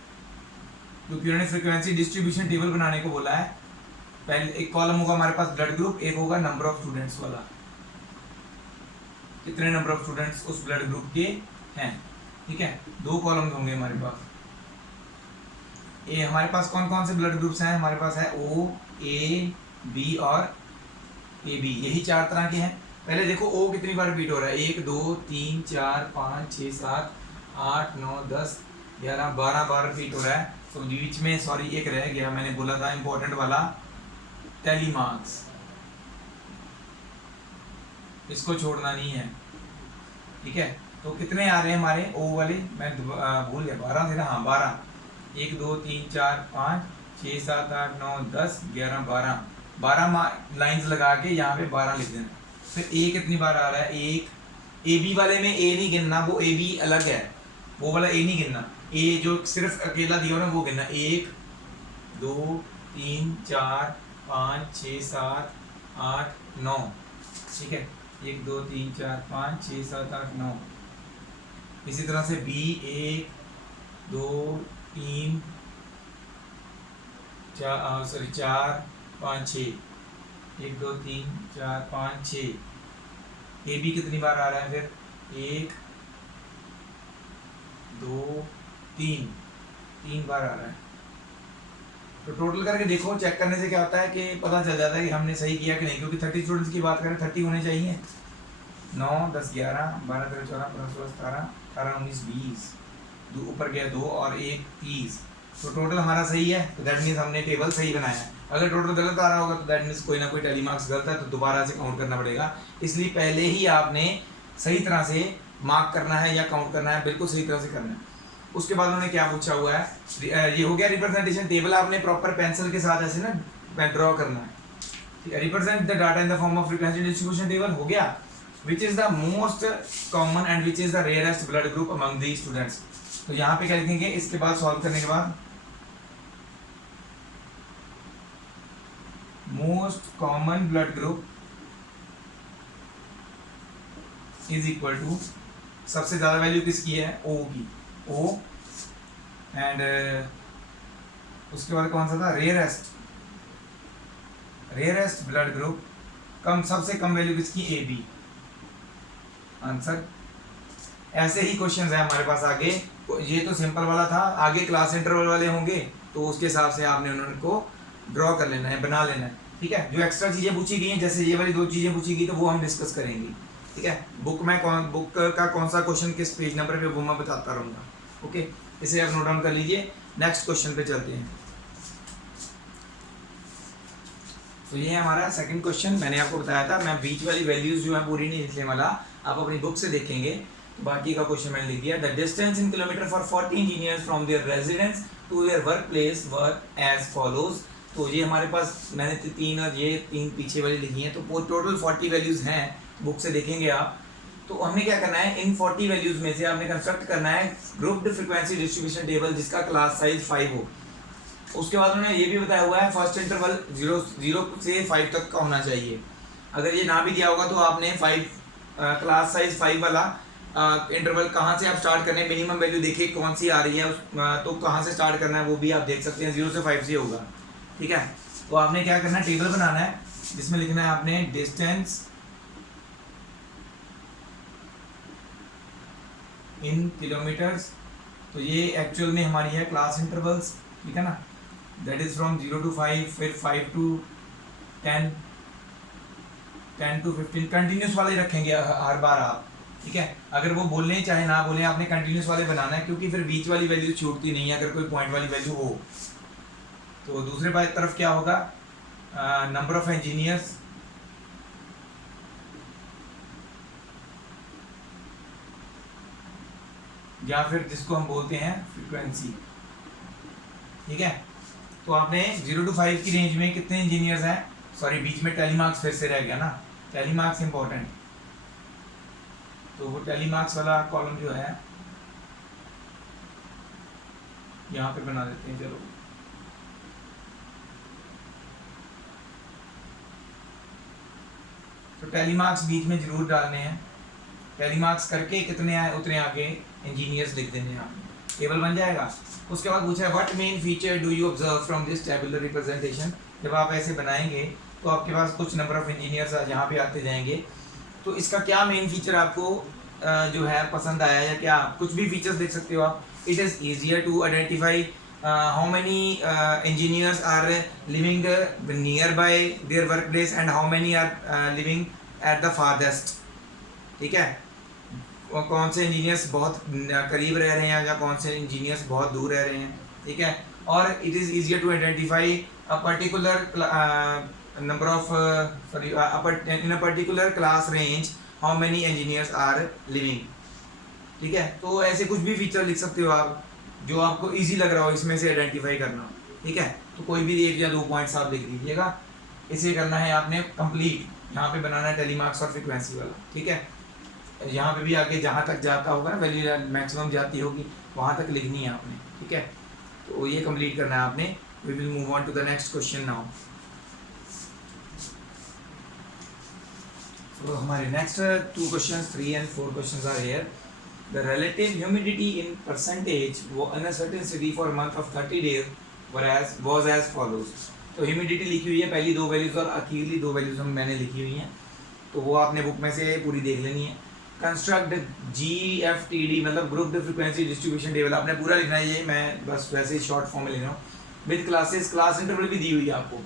जो पीरियोडिक फ्रीक्वेंसी डिस्ट्रीब्यूशन टेबल बनाने को बोला है, पहले एक कॉलम होगा हमारे पास ब्लड ग्रुप, एक होगा नंबर ऑफ स्टूडेंट्स वाला, कितने नंबर ऑफ स्टूडेंट्स उस ब्लड ग्रुप के हैं। ठीक है, दो कॉलम्स होंगे हमारे पास। ये हमारे पास कौन कौन से ब्लड ग्रुप्स हैं, हमारे पास है ओ, ए, बी और ए बी, यही चार तरह के हैं। पहले देखो ओ कितनी बार रिपीट हो रहा है, 1 2 3 4 5 6 7 8 9 10 11 12 बार रिपीट हो रहा है। तो बीच में सॉरी एक रह गया, मैंने बोला था इंपॉर्टेंट वाला, टेलीमार्क्स, इसको छोड़ना नहीं है। ठीक है, तो कितने आ रहे हैं हमारे ओ वाले, मैं भूल गया, 12 थे ना, हाँ 12, 1 2 3 4 5 6 7 8 9 10 11 12, 12 लाइंस लगा के यहाँ पे 12 लिख देना। फिर ए कितनी बार आ रहा है, एक, ए बी वाले में ए नहीं गिनना, वो ए बी अलग है, वो वाला ए नहीं गिनना, ए जो सिर्फ अकेला दिया हो ना वो गिनना, 1 2 3 4 5 6 7 8 9। ठीक है, 1 2 3 4 5 6 7 8 9। इसी तरह से बी 1 2 3 4 5 6, 1 2 3 4 5 6। ए बी कितनी बार आ रहा है फिर, 1 2 3 बार आ रहा है। तो टोटल करके देखो, चेक करने से क्या होता है कि पता चल जाता है कि हमने सही किया कि नहीं, क्योंकि 30 स्टूडेंट्स की बात करें 30 होने चाहिए। 9 10 11 12 13 14 15 16 17 18 19 20, दो ऊपर गया 2 और 1 30। तो टोटल हमारा सही है, तो दैट मीन्स हमने टेबल सही बनाया है। अगर टोटल गलत आ रहा होगा तो दैट मीन्स कोई ना कोई टेली मार्क्स गलत है, तो दोबारा से काउंट करना पड़ेगा। इसलिए पहले ही आपने सही तरह से मार्क करना है या काउंट करना है, बिल्कुल सही तरह से करना है। उसके बाद उन्होंने क्या पूछा हुआ है, ये हो गया रिप्रेजेंटेशन टेबल, आपने प्रॉपर पेंसिल के साथ ऐसे ना ड्रॉ करना है। ठीक है, represent the data in the form of frequency distribution table हो गया। Which is the most common and which is the rarest blood group among the students. तो यहाँ पे क्या लिखेंगे, इसके बाद सॉल्व करने के बाद, most common blood group is equal to, सबसे ज्यादा वैल्यू किसकी है, ओ की, ओ, एंड उसके बाद कौन सा था, रेयरेस्ट ब्लड ग्रुप, कम, सबसे कम वैल्यू किसकी, ए बी। आंसर। ऐसे ही क्वेश्चंस है हमारे पास आगे, ये तो सिंपल वाला था, आगे क्लास इंटरवल वाले होंगे तो उसके हिसाब से आपने उनको ड्रॉ कर लेना है, बना लेना है। ठीक है, जो एक्स्ट्रा चीज़ें पूछी गई हैं, जैसे ये वाली 2 चीज़ें पूछी गई तो वो हम डिस्कस करेंगे। ठीक है, बुक का कौन सा क्वेश्चन किस पेज नंबर पे वो मैं बताता रहूँगा। ओके, इसे आप नोट डाउन कर लीजिए। नेक्स्ट क्वेश्चन पे चलते हैं। तो ये है हमारा सेकंड क्वेश्चन। मैंने आपको बताया था मैं बीच वाली वैल्यूज जो है पूरी नहीं लिखने वाला, आप अपनी बुक से देखेंगे। तो बाकी का क्वेश्चन मैंने लिख दिया, the distance in kilometre for 40 engineers from their residence to their work place were as follows. तो ये हमारे पास मैंने 3 और ये 3 पीछे वाली लिखी हैं, तो टोटल 40 वैल्यूज हैं, बुक से देखेंगे आप। तो हमने क्या करना है, इन 40 वैल्यूज में से आपने कंस्ट्रक्ट करना है ग्रुप्ड फ्रीक्वेंसी डिस्ट्रीब्यूशन टेबल जिसका क्लास साइज 5 हो। उसके बाद उन्होंने ये भी बताया हुआ है फर्स्ट इंटरवल 0 से 5 तक का होना चाहिए। अगर ये ना भी दिया होगा तो आपने 5 क्लास साइज 5 वाला इंटरवल कहाँ से आप स्टार्ट करने, मिनिमम वैल्यू देखिए कौन सी आ रही है तो कहाँ से स्टार्ट करना है वो भी आप देख सकते हैं, 0 से 5 से होगा। ठीक है, तो आपने क्या करना है, टेबल बनाना है जिसमें लिखना है आपने डिस्टेंस इन किलोमीटर्स। तो ये एक्चुअल में हमारी है क्लास इंटरवल्स, ठीक है ना, दैट इज फ्रॉम 0 to 5, फिर 5 to 10, 10 to 15, कंटिन्यूस वाले रखेंगे हर बार आप। ठीक है, अगर वो बोलें चाहे ना बोलें आपने कंटिन्यूस वाले बनाना है, क्योंकि फिर बीच वाली वैल्यू छूटती नहीं है अगर कोई पॉइंट वाली वैल्यू हो। तो दूसरे तरफ क्या होगा, नंबर ऑफ इंजीनियर्स, या फिर जिसको हम बोलते हैं फ्रीक्वेंसी। ठीक है, तो आपने 0 to 5 की रेंज में कितने इंजीनियर्स हैं, सॉरी बीच में टेलीमार्क्स फिर से रह गया ना, टेलीमार्क्स इंपॉर्टेंट, तो वो टेलीमार्क्स वाला कॉलम जो है यहाँ पे बना देते हैं। चलो, तो टेलीमार्क्स बीच में जरूर डालने हैं। टैली मार्क्स करके कितने आए उतने आगे इंजीनियर्स लिख देने हैं आपने, टेबल बन जाएगा। उसके बाद पूछा है what main feature do you observe from this tabular representation. जब आप ऐसे बनाएंगे तो आपके पास कुछ नंबर ऑफ इंजीनियर्स यहाँ पे आते जाएंगे, तो इसका क्या मेन फीचर आपको जो है पसंद आया, या क्या कुछ भी फीचर्स देख सकते हो आप। It is easier to identify how many engineers are living near by their work place and how many are living at the farthest. ठीक है, कौन से इंजीनियर्स बहुत करीब रह रहे हैं या कौन से इंजीनियर्स बहुत दूर रह रहे हैं। ठीक है, और it is easier to identify a particular number of in a particular class range how many engineers are living. ठीक है, तो ऐसे कुछ भी फीचर लिख सकते हो आप जो आपको इजी लग रहा हो इसमें से आइडेंटिफाई करना। ठीक है, तो कोई भी 1 या 2 पॉइंट्स आप लिख दीजिएगा। इसे करना है आपने कंप्लीट, यहाँ पे बनाना है टेलीमार्क्स और फ्रीक्वेंसी वाला। ठीक है, यहाँ पे भी आगे जहाँ तक जाता होगा ना वैल्यू मैक्सिमम जाती होगी वहाँ तक लिखनी है आपने। ठीक है, तो ये कंप्लीट करना है आपने। We will move on to the next question now. तो हमारे next 2 questions 3 and 4 questions are here. The relative humidity in percentage वो in a certain city for month of 30 days was as follows। तो humidity लिखी हुई है, पहली 2 values और अखीरली 2 values हम मैंने लिखी हुई हैं, तो वो आपने बुक में से पूरी देख लेनी है। कंस्ट्रक्ट GFTD मतलब ग्रुप फ्रीक्वेंसी डिस्ट्रीब्यूशन टेबल आपने पूरा लिखना है, ये मैं बस वैसे ही शॉर्ट फॉर्म में लिख रहा हूँ। विद क्लासेस, क्लास इंटरवल भी दी हुई है आपको,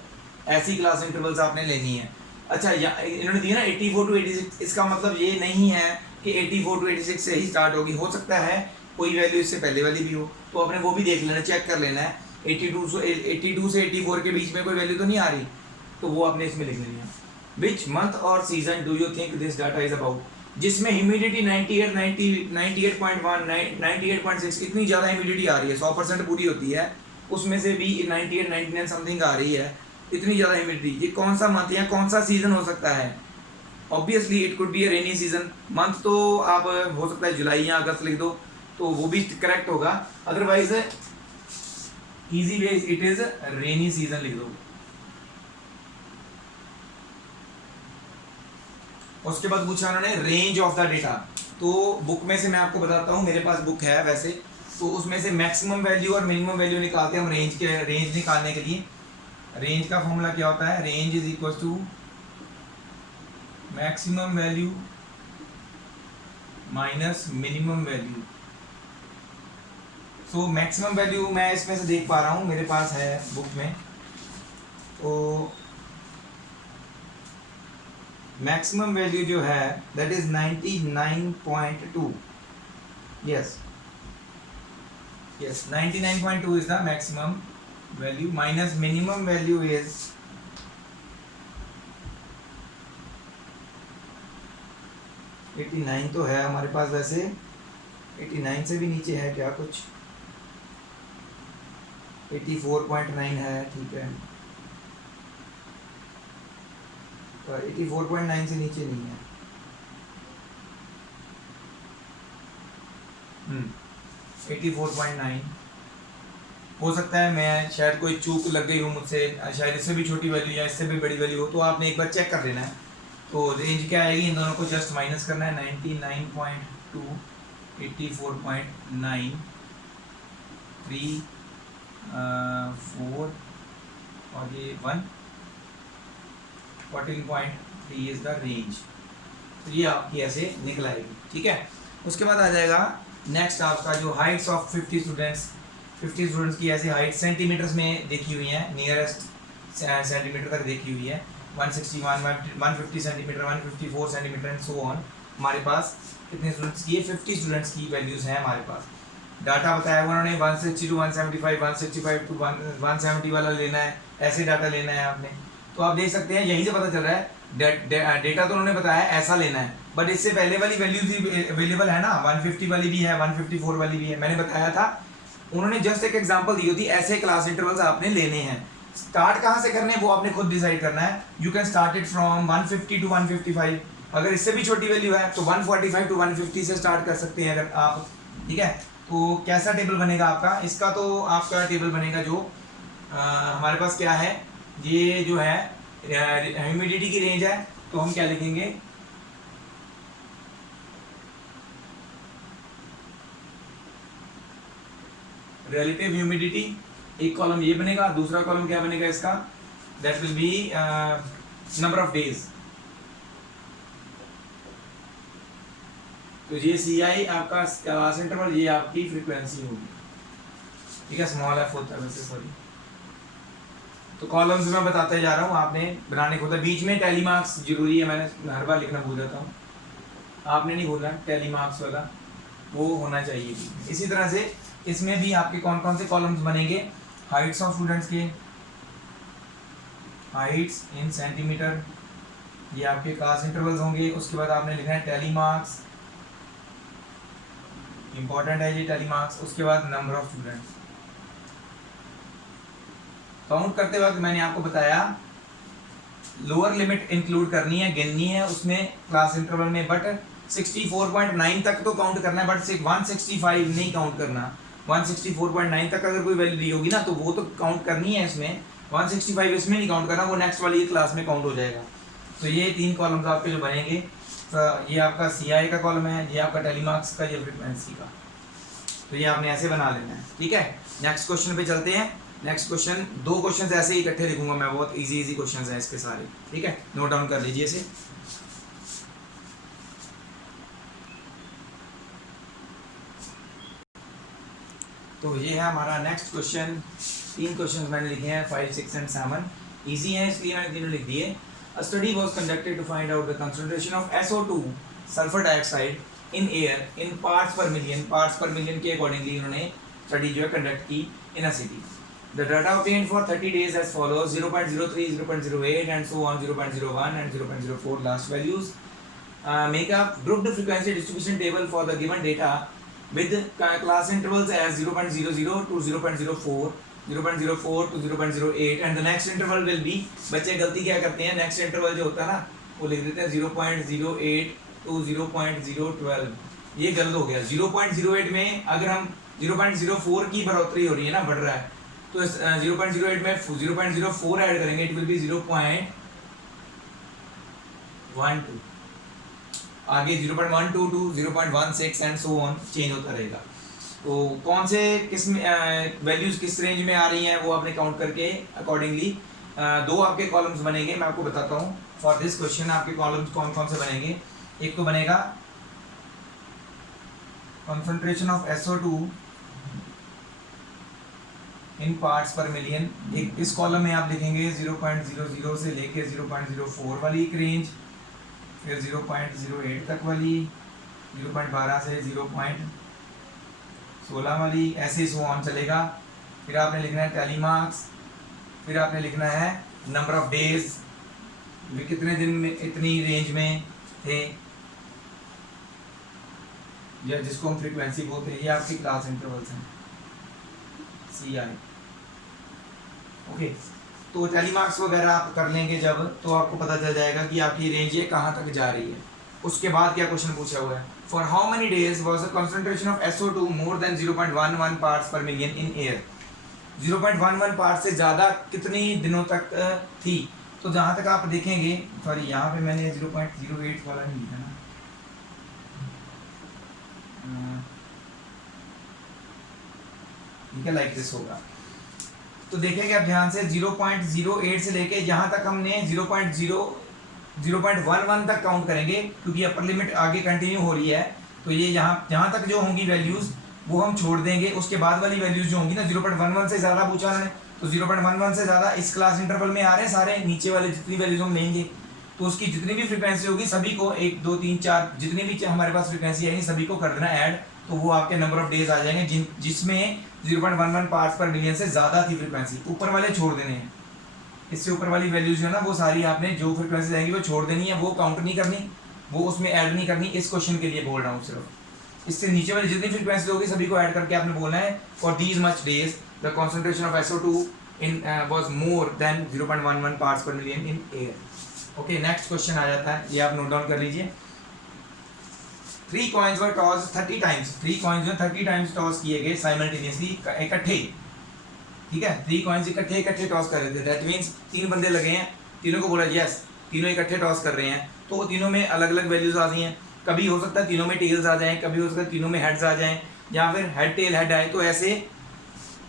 ऐसी क्लास इंटरवल्स आपने लेनी है। अच्छा, इन्होंने दिया ना 84 to 86, इसका मतलब ये नहीं है कि 84 to 86 से ही स्टार्ट होगी, हो सकता है कोई वैल्यू इससे पहले वाली भी हो, तो आपने वो भी देख लेना, चेक कर लेना है 82 से 84 के बीच में कोई वैल्यू तो नहीं आ रही, तो वो आपने इसमें लिख लेनी है। विच मंथ और season do you think this data is about, जिसमें ह्यूमिडिटी 98, 90, 98.1, 98.6 इतनी ज़्यादा ह्यूमिडिटी आ रही है, 100% पूरी होती है, उसमें से भी 98, 99 समथिंग आ रही है, इतनी ज़्यादा ह्यूमिडिटी, ये कौन सा मंथ या कौन सा सीजन हो सकता है। Obviously it could be a rainy season, month तो आप हो सकता है जुलाई या अगस्त लिख दो तो वो भी करेक्ट होगा, otherwise easy way it is rainy season लिख दो। उसके बाद पूछा उन्होंने रेंज ऑफ द डेटा, तो बुक में से मैं आपको बताता हूँ, मेरे पास बुक है वैसे, तो उसमें से मैक्सिमम वैल्यू और मिनिमम वैल्यू निकालते हैं हम रेंज निकालने के लिए। रेंज का फॉर्मूला क्या होता है, range is equal to maximum value minus minimum value. So maximum value मैं इसमें से देख पा रहा हूँ, मेरे पास है बुक में, तो मैक्सिमम वैल्यू जो है that is 99.2। Yes 99.2 is the maximum value minus minimum value is 89 तो है हमारे पास, वैसे 89 से भी नीचे है क्या कुछ, 84.9 है। ठीक है, तो 84.9 से नीचे नहीं है। 84.9 हो सकता है, मैं शायद कोई चूक लग गई हो मुझसे, शायद इससे भी छोटी वैल्यू या इससे भी बड़ी वैल्यू हो, तो आपने एक बार चेक कर लेना है। तो रेंज क्या आएगी, इन दोनों को जस्ट माइनस करना है, 99.2 84.9 3 4 और ये 1 14.3 इज द रेंज। तो ये आपकी ऐसे निकल आएगी। ठीक है, उसके बाद आ जाएगा नेक्स्ट आपका जो हाइट्स ऑफ 50 स्टूडेंट्स की ऐसे हाइट सेंटीमीटर्स में देखी हुई है, नियरेस्ट सेंटीमीटर तक देखी हुई है, 161 150 centimetre 154 centimetre and so on. हमारे पास कितने स्टूडेंट्स की है, 50 स्टूडेंट्स की वैल्यूज़ हैं हमारे पास। डाटा बताया उन्होंने 160 to 175 165 to 170 वाला लेना है, ऐसे डाटा लेना है आपने। तो आप देख सकते हैं यहीं से पता चल रहा है, डेटा तो उन्होंने बताया ऐसा लेना है, बट इससे पहले वाली वैल्यूज भी अवेलेबल है ना, 150 वाली भी है 154 वाली भी है, मैंने बताया था। उन्होंने जस्ट एक एग्जांपल दी होती, ऐसे क्लास इंटरवल्स आपने लेने हैं। स्टार्ट कहाँ से करने हैं वो आपने खुद डिसाइड करना है। You can start it from 150 to 155, अगर इससे भी छोटी वैल्यू है तो 145 to 150 से स्टार्ट कर सकते हैं अगर आप। ठीक है, तो कैसा टेबल बनेगा आपका, इसका तो आपका टेबल बनेगा जो हमारे पास क्या है, ये जो है ह्यूमिडिटी की रेंज है, तो हम क्या लिखेंगे रिलेटिव ह्यूमिडिटी, एक कॉलम ये बनेगा, दूसरा कॉलम क्या बनेगा इसका, that will be number of days. तो ये सी आई आपका क्लास इंटरवल, ये आपकी फ्रीक्वेंसी होगी, ठीक है, स्मॉल एफ होता है वैसे, सॉरी। तो कॉलम्स मैं बताते जा रहा हूँ, आपने बनाने को होता है। बीच में टैली मार्क्स जरूरी है, मैंने हर बार लिखना भूल जाता हूँ, आपने नहीं भूलना, टैली मार्क्स वाला वो होना चाहिए। इसी तरह से इसमें भी आपके कौन कौन से कॉलम्स बनेंगे, हाइट्स ऑफ स्टूडेंट्स के, हाइट्स इन सेंटीमीटर, ये आपके क्लास इंटरवल्स होंगे। उसके बाद आपने लिखना है टैली मार्क्स, इंपॉर्टेंट है ये टैली मार्क्स। उसके बाद नंबर ऑफ स्टूडेंट्स, काउंट करते वक्त मैंने आपको बताया लोअर लिमिट इंक्लूड करनी है, गिननी है उसमें क्लास इंटरवल में, बट 64.9 तक तो काउंट करना है, बट 165 नहीं काउंट करना। 164.9 तक अगर कोई वैल्यू दी होगी ना तो वो तो काउंट करनी है इसमें, 165 इसमें नहीं काउंट करना, वो नेक्स्ट वाली क्लास में काउंट हो जाएगा। तो ये 3 कॉलम्स आपके जो बनेंगे, तो ये आपका CI का कॉलम है, ये आपका टैली मार्क्स का, ये फ्रीक्वेंसी का। तो ये आपने ऐसे बना लेना है, ठीक है। नेक्स्ट क्वेश्चन पे चलते हैं। नेक्स्ट क्वेश्चन, 2 क्वेश्चन ऐसे ही इकट्ठे लिखूंगा मैं, बहुत इजी क्वेश्चन हैं इसके सारे, ठीक है, नोट डाउन कर लीजिए इसे। तो ये है हमारा नेक्स्ट क्वेश्चन। 3 क्वेश्चन मैंने लिखे हैं, 5, 6 एंड 7, ईजी है इसलिए मैंने तीनों लिख दिए। A study was conducted to find out the concentration of SO2 sulphur dioxide in air in parts per million, parts per million के अकॉर्डिंगली उन्होंने स्टडी जो है कंडक्ट की in a city. The data obtained for 30 days as follows: 0.03, 0.08 and so on, 0.01 and 0.04 last values. Make a grouped frequency distribution table for the given data with class intervals as 0.00 to 0.04, 0.04 to 0.08 and the next interval will be, बच्चे गलती क्या करते हैं, next interval जो होता है ना वो लिख देते हैं 0.08 to 0.012, ये गलत हो गया। 0.08 में अगर हम 0.04 की बढ़ोतरी हो रही है ना, बढ़ रहा है, तो 0.08 में 0.04 ऐड करेंगे, इट विल बी 0.12, आगे 0.12 to 0.16 and so on change होता रहेगा। तो कौन से किस वैल्यूज किस रेंज में आ रही हैं वो आपने काउंट करके अकॉर्डिंगली 2 आपके कॉलम्स बनेंगे। मैं आपको बताता हूँ फॉर दिस क्वेश्चन आपके कॉलम्स कौन कौन से बनेंगे। एक तो बनेगा concentration of SO2 in parts पर मिलियन, एक इस कॉलम में आप लिखेंगे 0.00 से लेके 0.04 वाली एक रेंज, फिर 0.08 तक वाली, 0.12 से 0.16 वाली, ऐसे सो ऑन चलेगा। फिर आपने लिखना है टैली मार्क्स, फिर आपने लिखना है नंबर ऑफ डेज, वे कितने दिन में इतनी रेंज में थे, या जिसको हम फ्रीक्वेंसी बोलते हैं, ये आपकी क्लास इंटरवल्स हैं CI। ओके, तो टैली मार्क्स वगैरह आप कर लेंगे जब, तो आपको पता चल जाएगा कि आपकी रेंज ये कहाँ तक जा रही है। उसके बाद क्या क्वेश्चन पूछा हुआ है, for how many days was the concentration of SO2 more than 0.11 parts पर मिलियन इन एयर। 0.11 पार्ट से ज़्यादा कितनी दिनों तक थी। तो जहाँ तक आप देखेंगे, सॉरी यहाँ पे मैंने 0.08 वाला नहीं लिखा ना, ठीक है, लाइक दिस होगा। तो देखेंगे आप ध्यान से 0.08 से लेके यहाँ तक हमने 0.11 तक काउंट करेंगे, क्योंकि अपर लिमिट आगे कंटिन्यू हो रही है। तो ये यहाँ तक जो होंगी वैल्यूज़ वो हम छोड़ देंगे। उसके बाद वाली वैल्यूज़ जो होंगी ना, 0.11 से ज़्यादा पूछा उन्होंने, तो 0.11 से ज़्यादा इस क्लास इंटरवल में आ रहे हैं सारे, नीचे वाले जितनी वैल्यूज हम लेंगे तो उसकी जितनी भी फ्रीक्वेंसी होगी सभी को 1 2 3 4 जितनी भी हमारे पास फ्रीक्वेंसी आएगी सभी को कर देना ऐड, तो वो आपके नंबर ऑफ डेज आ जाएंगे जिसमें 0.11 पार्ट्स पर मिलियन से ज़्यादा थी फ्रीक्वेंसी। ऊपर वाले छोड़ देने हैं, इससे ऊपर वाली वैल्यूज जो है ना वो सारी आपने जो फ्रीक्वेंसी आएगी वो छोड़ देनी है, वो काउंट नहीं करनी, वो उसमें ऐड नहीं करनी। इस क्वेश्चन के लिए बोल रहा हूँ सिर्फ, इससे नीचे वाली जितनी फ्रीक्वेंसी होगी सभी को ऐड करके आपने बोलना है for these much days the concentration of SO2 in was more than 0.11 parts per million in air। Okay, next question आ जाता है, ये आप नोट डाउन कर लीजिए। 3 coins were tossed 30 times, 3 coins जो 30 times टॉस किए गए साइमल्टेनियसली, इकट्ठे, ठीक है, 3 coins इकट्ठे टॉस कर रहे थे। दैट मीन्स 3 बंदे लगे हैं, तीनों को बोला यस, तीनों इकट्ठे टॉस कर रहे हैं, तो तीनों में अलग अलग वैल्यूज आ रही हैं। कभी हो सकता है तीनों में टेल्स आ जाएं, कभी हो सकता है तीनों में हेड्स आ जाएं, या फिर हेड टेल हेड आए, तो ऐसे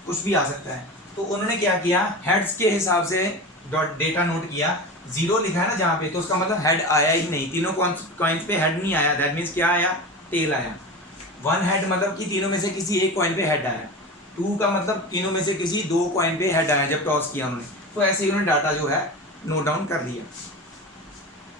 कुछ भी आ सकता है। तो उन्होंने क्या किया, हेड्स के हिसाब से डेटा नोट किया। 0 लिखा है ना जहाँ पे, तो उसका मतलब हेड आया ही नहीं, तीनों कॉइन्स पे हेड नहीं आया, दैट मीन्स क्या आया, टेल आया। 1 हेड मतलब कि तीनों में से किसी एक कॉइन पे हेड आया। 2 का मतलब तीनों में से किसी 2 कॉइन पे हेड आया जब टॉस किया उन्होंने। तो ऐसे ही उन्होंने डाटा जो है नोट डाउन कर लिया।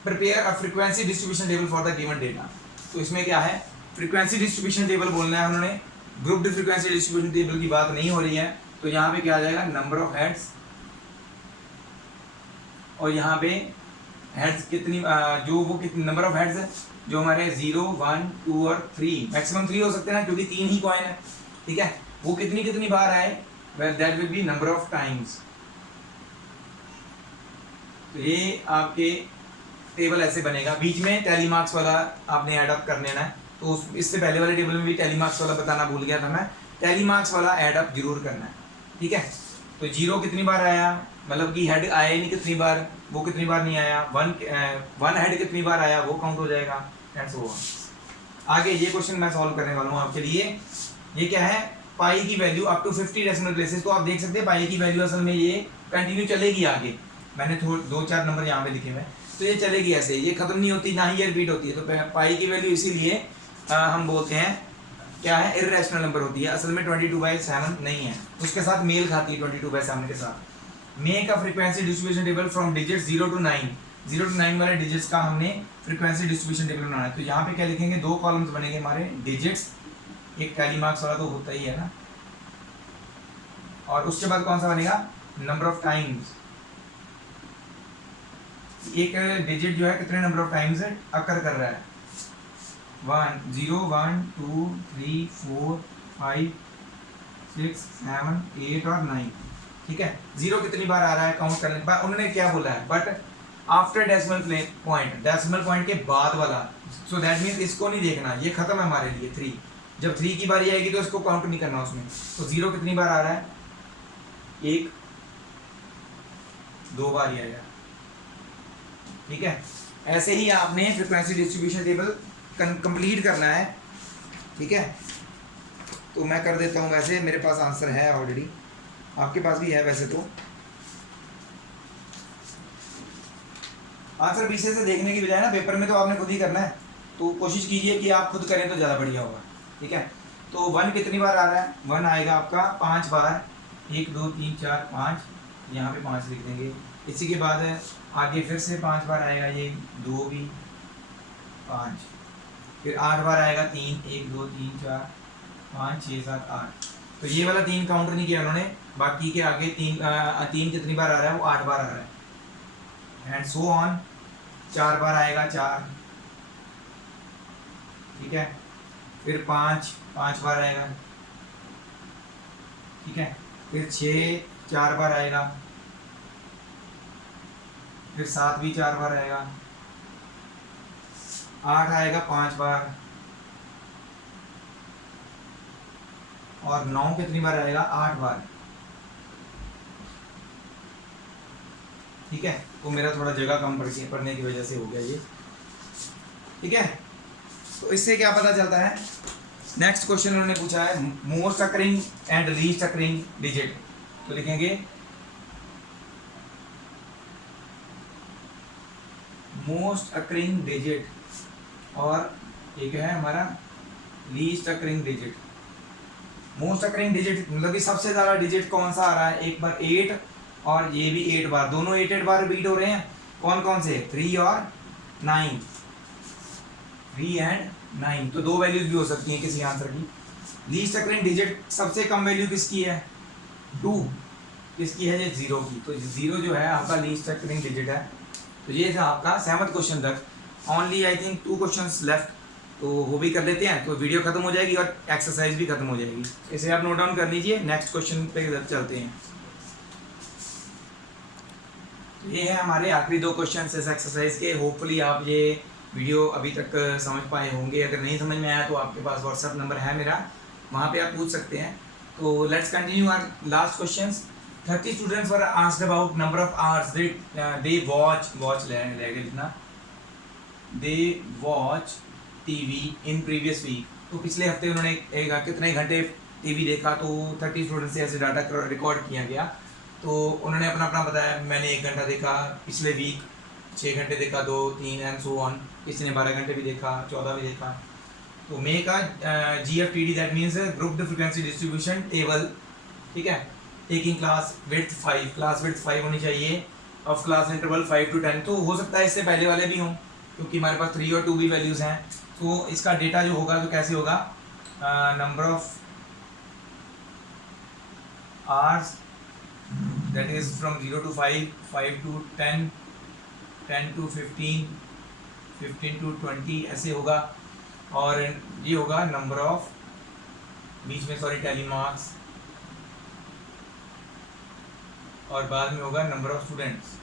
Prepare a frequency distribution table for the given data. तो इसमें क्या है, फ्रीक्वेंसी डिस्ट्रीब्यूशन टेबल बोलना है उन्होंने, ग्रुप फ्रीक्वेंसी डिस्ट्रीब्यूशन टेबल की बात नहीं हो रही है। तो यहाँ पे क्या आ जाएगा, नंबर ऑफ हेड्स, और यहाँ पे हेड्स कितनी जो वो कितनी नंबर ऑफ हेड्स है जो हमारे 0, 1, 2 और 3, मैक्सिमम 3 हो सकते हैं ना क्योंकि 3 ही कॉइन है, ठीक है। वो कितनी कितनी बार आए, that will be number of times. तो ये आपके टेबल ऐसे बनेगा, बीच में टैली मार्क्स वाला आपने ऐड अप कर लेना है। तो इससे पहले वाले टेबल में भी टैली मार्क्स वाला बताना भूल गया था मैं, टैली मार्क्स वाला ऐड अप जरूर करना है, ठीक है। तो 0 कितनी बार आया, मतलब कि हेड आया नहीं कितनी बार, वो कितनी बार नहीं आया, 1 हेड कितनी बार आया वो काउंट हो जाएगा, एंड सो ऑन। आगे ये क्वेश्चन मैं सॉल्व करने वाला हूँ आपके लिए। ये क्या है, पाई की वैल्यू अप टू 50 डेसिमल प्लेसेस। तो आप देख सकते हैं पाई की वैल्यू असल में ये कंटिन्यू चलेगी आगे, मैंने 2-4 नंबर यहाँ पे लिखे हुए हैं, तो ये चलेगी ऐसे, ये खत्म नहीं होती, ना ही ये रिपीट होती है। तो पाई की वैल्यू इसीलिए हम बोलते हैं क्या है, इर्रेशनल नंबर होती है। असल में 22/7 नहीं है, उसके साथ मेल खाती है 22/7 के साथ। Make a frequency distribution table from digits 0 to 9, 0 to 9 वाले डिजिट्स का हमने फ्रीक्वेंसी डिस्ट्रीब्यूशन टेबल बनाना है। तो यहाँ पे क्या लिखेंगे, 2 कॉलम्स बनेंगे हमारे, डिजिट्स, एक टैली मार्क्स वाला तो होता ही है ना, और उसके बाद कौन सा बनेगा, नंबर ऑफ टाइम्स। एक डिजिट जो है कितने नंबर ऑफ टाइम्स अकर कर रहा है, 0, 1, 2, 3, 4, 5, 6, 7, 8 और 9, ठीक है। 0 कितनी बार आ रहा है काउंट करने के बाद, उन्होंने क्या बोला है, but after decimal point, decimal point के बाद वाला। सो दैट मीन्स इसको नहीं देखना, ये खत्म है हमारे लिए 3। जब 3 की बारी आएगी तो इसको काउंट नहीं करना उसमें। तो 0 कितनी बार आ रहा है, 1, 2 बार ही आएगा, ठीक है। ऐसे ही आपने फ्रीक्वेंसी डिस्ट्रीब्यूशन टेबल कंप्लीट करना है, ठीक है। तो मैं कर देता हूँ, वैसे मेरे पास आंसर है ऑलरेडी, आपके पास भी है वैसे तो। आंसर पीछे से देखने की बजाय ना पेपर में तो आपने खुद ही करना है, तो कोशिश कीजिए कि आप खुद करें तो ज़्यादा बढ़िया होगा, ठीक है। तो 1 कितनी बार आ रहा है, 1 आएगा आपका 5 बार, 1, 2, 3, 4, 5, यहाँ पे 5 लिख देंगे। इसी के बाद आगे फिर से 5 बार आएगा, ये 2 भी 5, फिर 8 बार आएगा 3, 1, 2, 3, 4, 5, 6, 7, 8। तो ये वाला 3 काउंट नहीं किया उन्होंने, बाकी के आगे 3 कितनी बार आ रहा है, वो 8 बार आ रहा है, एंड सो ऑन। 4 बार आएगा 4, ठीक है। फिर 5 बार आएगा, ठीक है। फिर 6 4 बार आएगा, फिर 7 भी 4 बार आएगा, 8 आएगा 5 बार, और 9 कितनी बार आएगा, 8 बार, ठीक है। तो मेरा थोड़ा जगह कम पड़ने की वजह से हो गया ये, ठीक है। तो इससे क्या पता चलता है, नेक्स्ट क्वेश्चन उन्होंने पूछा है most occurring and least occurring digit. तो लिखेंगे मोस्ट अकरिंग डिजिट, और एक है हमारा least occurring digit. Most occurring digit मतलब कि सबसे ज़्यादा डिजिट कौन सा आ रहा है, एक बार 8 और ये भी 8 बार, दोनों 8 बार रिपीट हो रहे हैं। कौन कौन से, 3 और 9, 3 एंड 9। तो 2 वैल्यूज भी हो सकती हैं किसी आंसर की। लीस्ट अकरिंग डिजिट सबसे कम वैल्यू किसकी है, 2, किसकी है, ये 0 की। तो 0 जो है आपका लीस्ट अकरिंग डिजिट है। तो ये था आपका 7th क्वेश्चन तक। Only I think 2 questions left, तो वो भी कर लेते हैं तो वीडियो खत्म हो जाएगी और एक्सरसाइज भी खत्म हो जाएगी। इसे आप नोट डाउन कर लीजिए, नेक्स्ट क्वेश्चन पे चलते हैं। ये है हमारे आखिरी 2 क्वेश्चन इस एक्सरसाइज के। होपफुली आप ये वीडियो अभी तक समझ पाए होंगे। अगर नहीं समझ में आया तो आपके पास व्हाट्सएप नंबर है मेरा, वहाँ पे आप पूछ सकते हैं। तो let's continue our last questions. 30 students were asked about number of hours they watch लिखना, they watch TV in previous week. तो पिछले हफ्ते उन्होंने कितने घंटे टीवी देखा तो 30 स्टूडेंट से ऐसे डाटा रिकॉर्ड किया गया। तो उन्होंने अपना अपना बताया, मैंने 1 घंटा देखा, पिछले वीक 6 घंटे देखा, 2 3 एंड सो ऑन, किसी ने 12 घंटे भी देखा, 14 भी देखा। तो make a GFTD, that means group frequency distribution table, ठीक है। Taking class width 5, class width 5 होनी चाहिए, ऑफ क्लास इंटरवल 5 to 10। तो हो सकता है इससे पहले वाले भी हों, क्योंकि हमारे पास 3 और 2 भी वैल्यूज़ हैं। तो इसका डेटा जो होगा तो कैसे होगा, number of hours that is from 0 to 5, 5 to 10, 10 to 15, 15 to 20 ऐसे होगा। और ये होगा नंबर ऑफ, बीच में सॉरी टैली मार्क्स, और बाद में होगा नंबर ऑफ स्टूडेंट्स,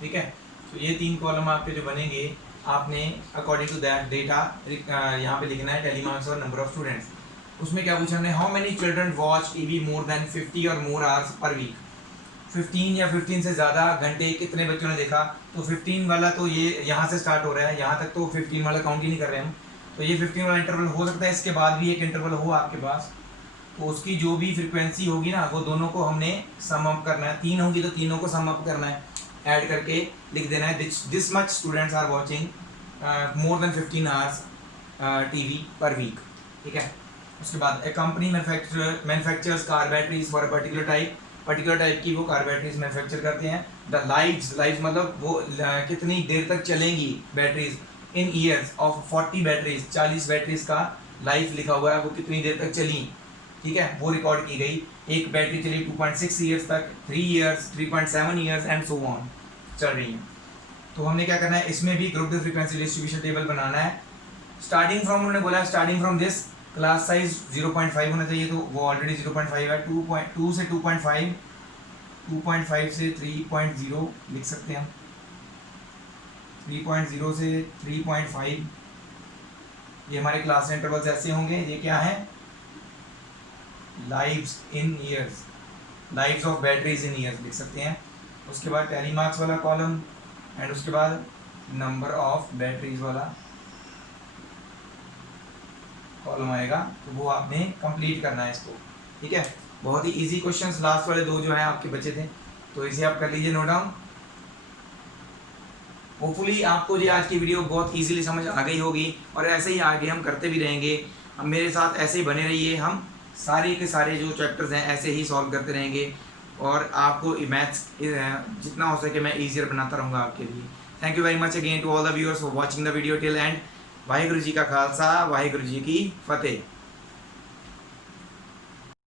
ठीक है। तो ये 3 कॉलम आपके जो बनेंगे, आपने अकॉर्डिंग टू दैट डेटा यहाँ पे लिखना है, टैली मार्क्स और नंबर ऑफ स्टूडेंट्स। उसमें क्या पूछा हमने, how many children watch TV more than 50 और मोर आवर्स पर वीक। 15 या 15 से ज़्यादा घंटे कितने बच्चों ने देखा। तो 15 वाला तो ये यहाँ से स्टार्ट हो रहा है, यहाँ तक तो 15 वाला काउंट ही नहीं कर रहे हम। तो ये 15 वाला इंटरवल हो सकता है, इसके बाद भी एक इंटरवल हो आपके पास, तो उसकी जो भी फ्रिक्वेंसी होगी ना, वो दोनों को हमने सम अप करना है। 3 होगी तो तीनों को सम अप करना है, ऐड करके लिख देना है, this much students are watching more than 15 hours TV per week, ठीक है। उसके बाद a company manufactures car batteries for a particular type की वो कार बैटरीज मैन्युफैक्चर करते हैं। द लाइफ्स मतलब वो कितनी देर तक चलेंगी batteries, in years of 40 batteries, 40 batteries का लाइफ लिखा हुआ है, वो कितनी देर तक चली, ठीक है, वो रिकॉर्ड की गई। एक बैटरी चली 2.6 ईयर्स तक, 3 years, 3.7 years and so on चल रही है। तो हमने क्या करना है, इसमें भी ग्रुप फ्रीक्वेंसी डिस्ट्रीब्यूशन टेबल बनाना है। स्टार्टिंग फ्रॉम, उन्होंने बोला starting from this class size 0.5 होना चाहिए, तो वो ऑलरेडी 0.5 है। 2 से 2.5, 2.5 से 3.0 लिख सकते हैं हम, 3.0 से 3.5, ये हमारे क्लास इंटरवल्स ऐसे होंगे। ये क्या है, lives in years, lives of batteries in years लिख सकते हैं। उसके बाद टैली मार्क्स वाला कॉलम, एंड उसके बाद नंबर ऑफ बैटरीज वाला कॉलम आएगा, तो वो आपने कंप्लीट करना है इसको, ठीक है। बहुत ही इजी क्वेश्चंस लास्ट वाले 2 जो हैं आपके बचे थे, तो इसे आप कर लीजिए नोट डाउन। होपफुली आपको ये आज की वीडियो बहुत इजीली समझ आ गई होगी, और ऐसे ही आगे हम करते भी रहेंगे। हम मेरे साथ ऐसे ही बने रहिए, हम सारे के सारे जो चैप्टर्स हैं ऐसे ही सॉल्व करते रहेंगे, और आपको मैथ्स जितना हो सके मैं ईजियर बनाता रहूँगा आपके लिए। Thank you very much again to all the viewers for watching the video till end. Waheguru ji का खालसा, वाहिगुरु जी की फतेह।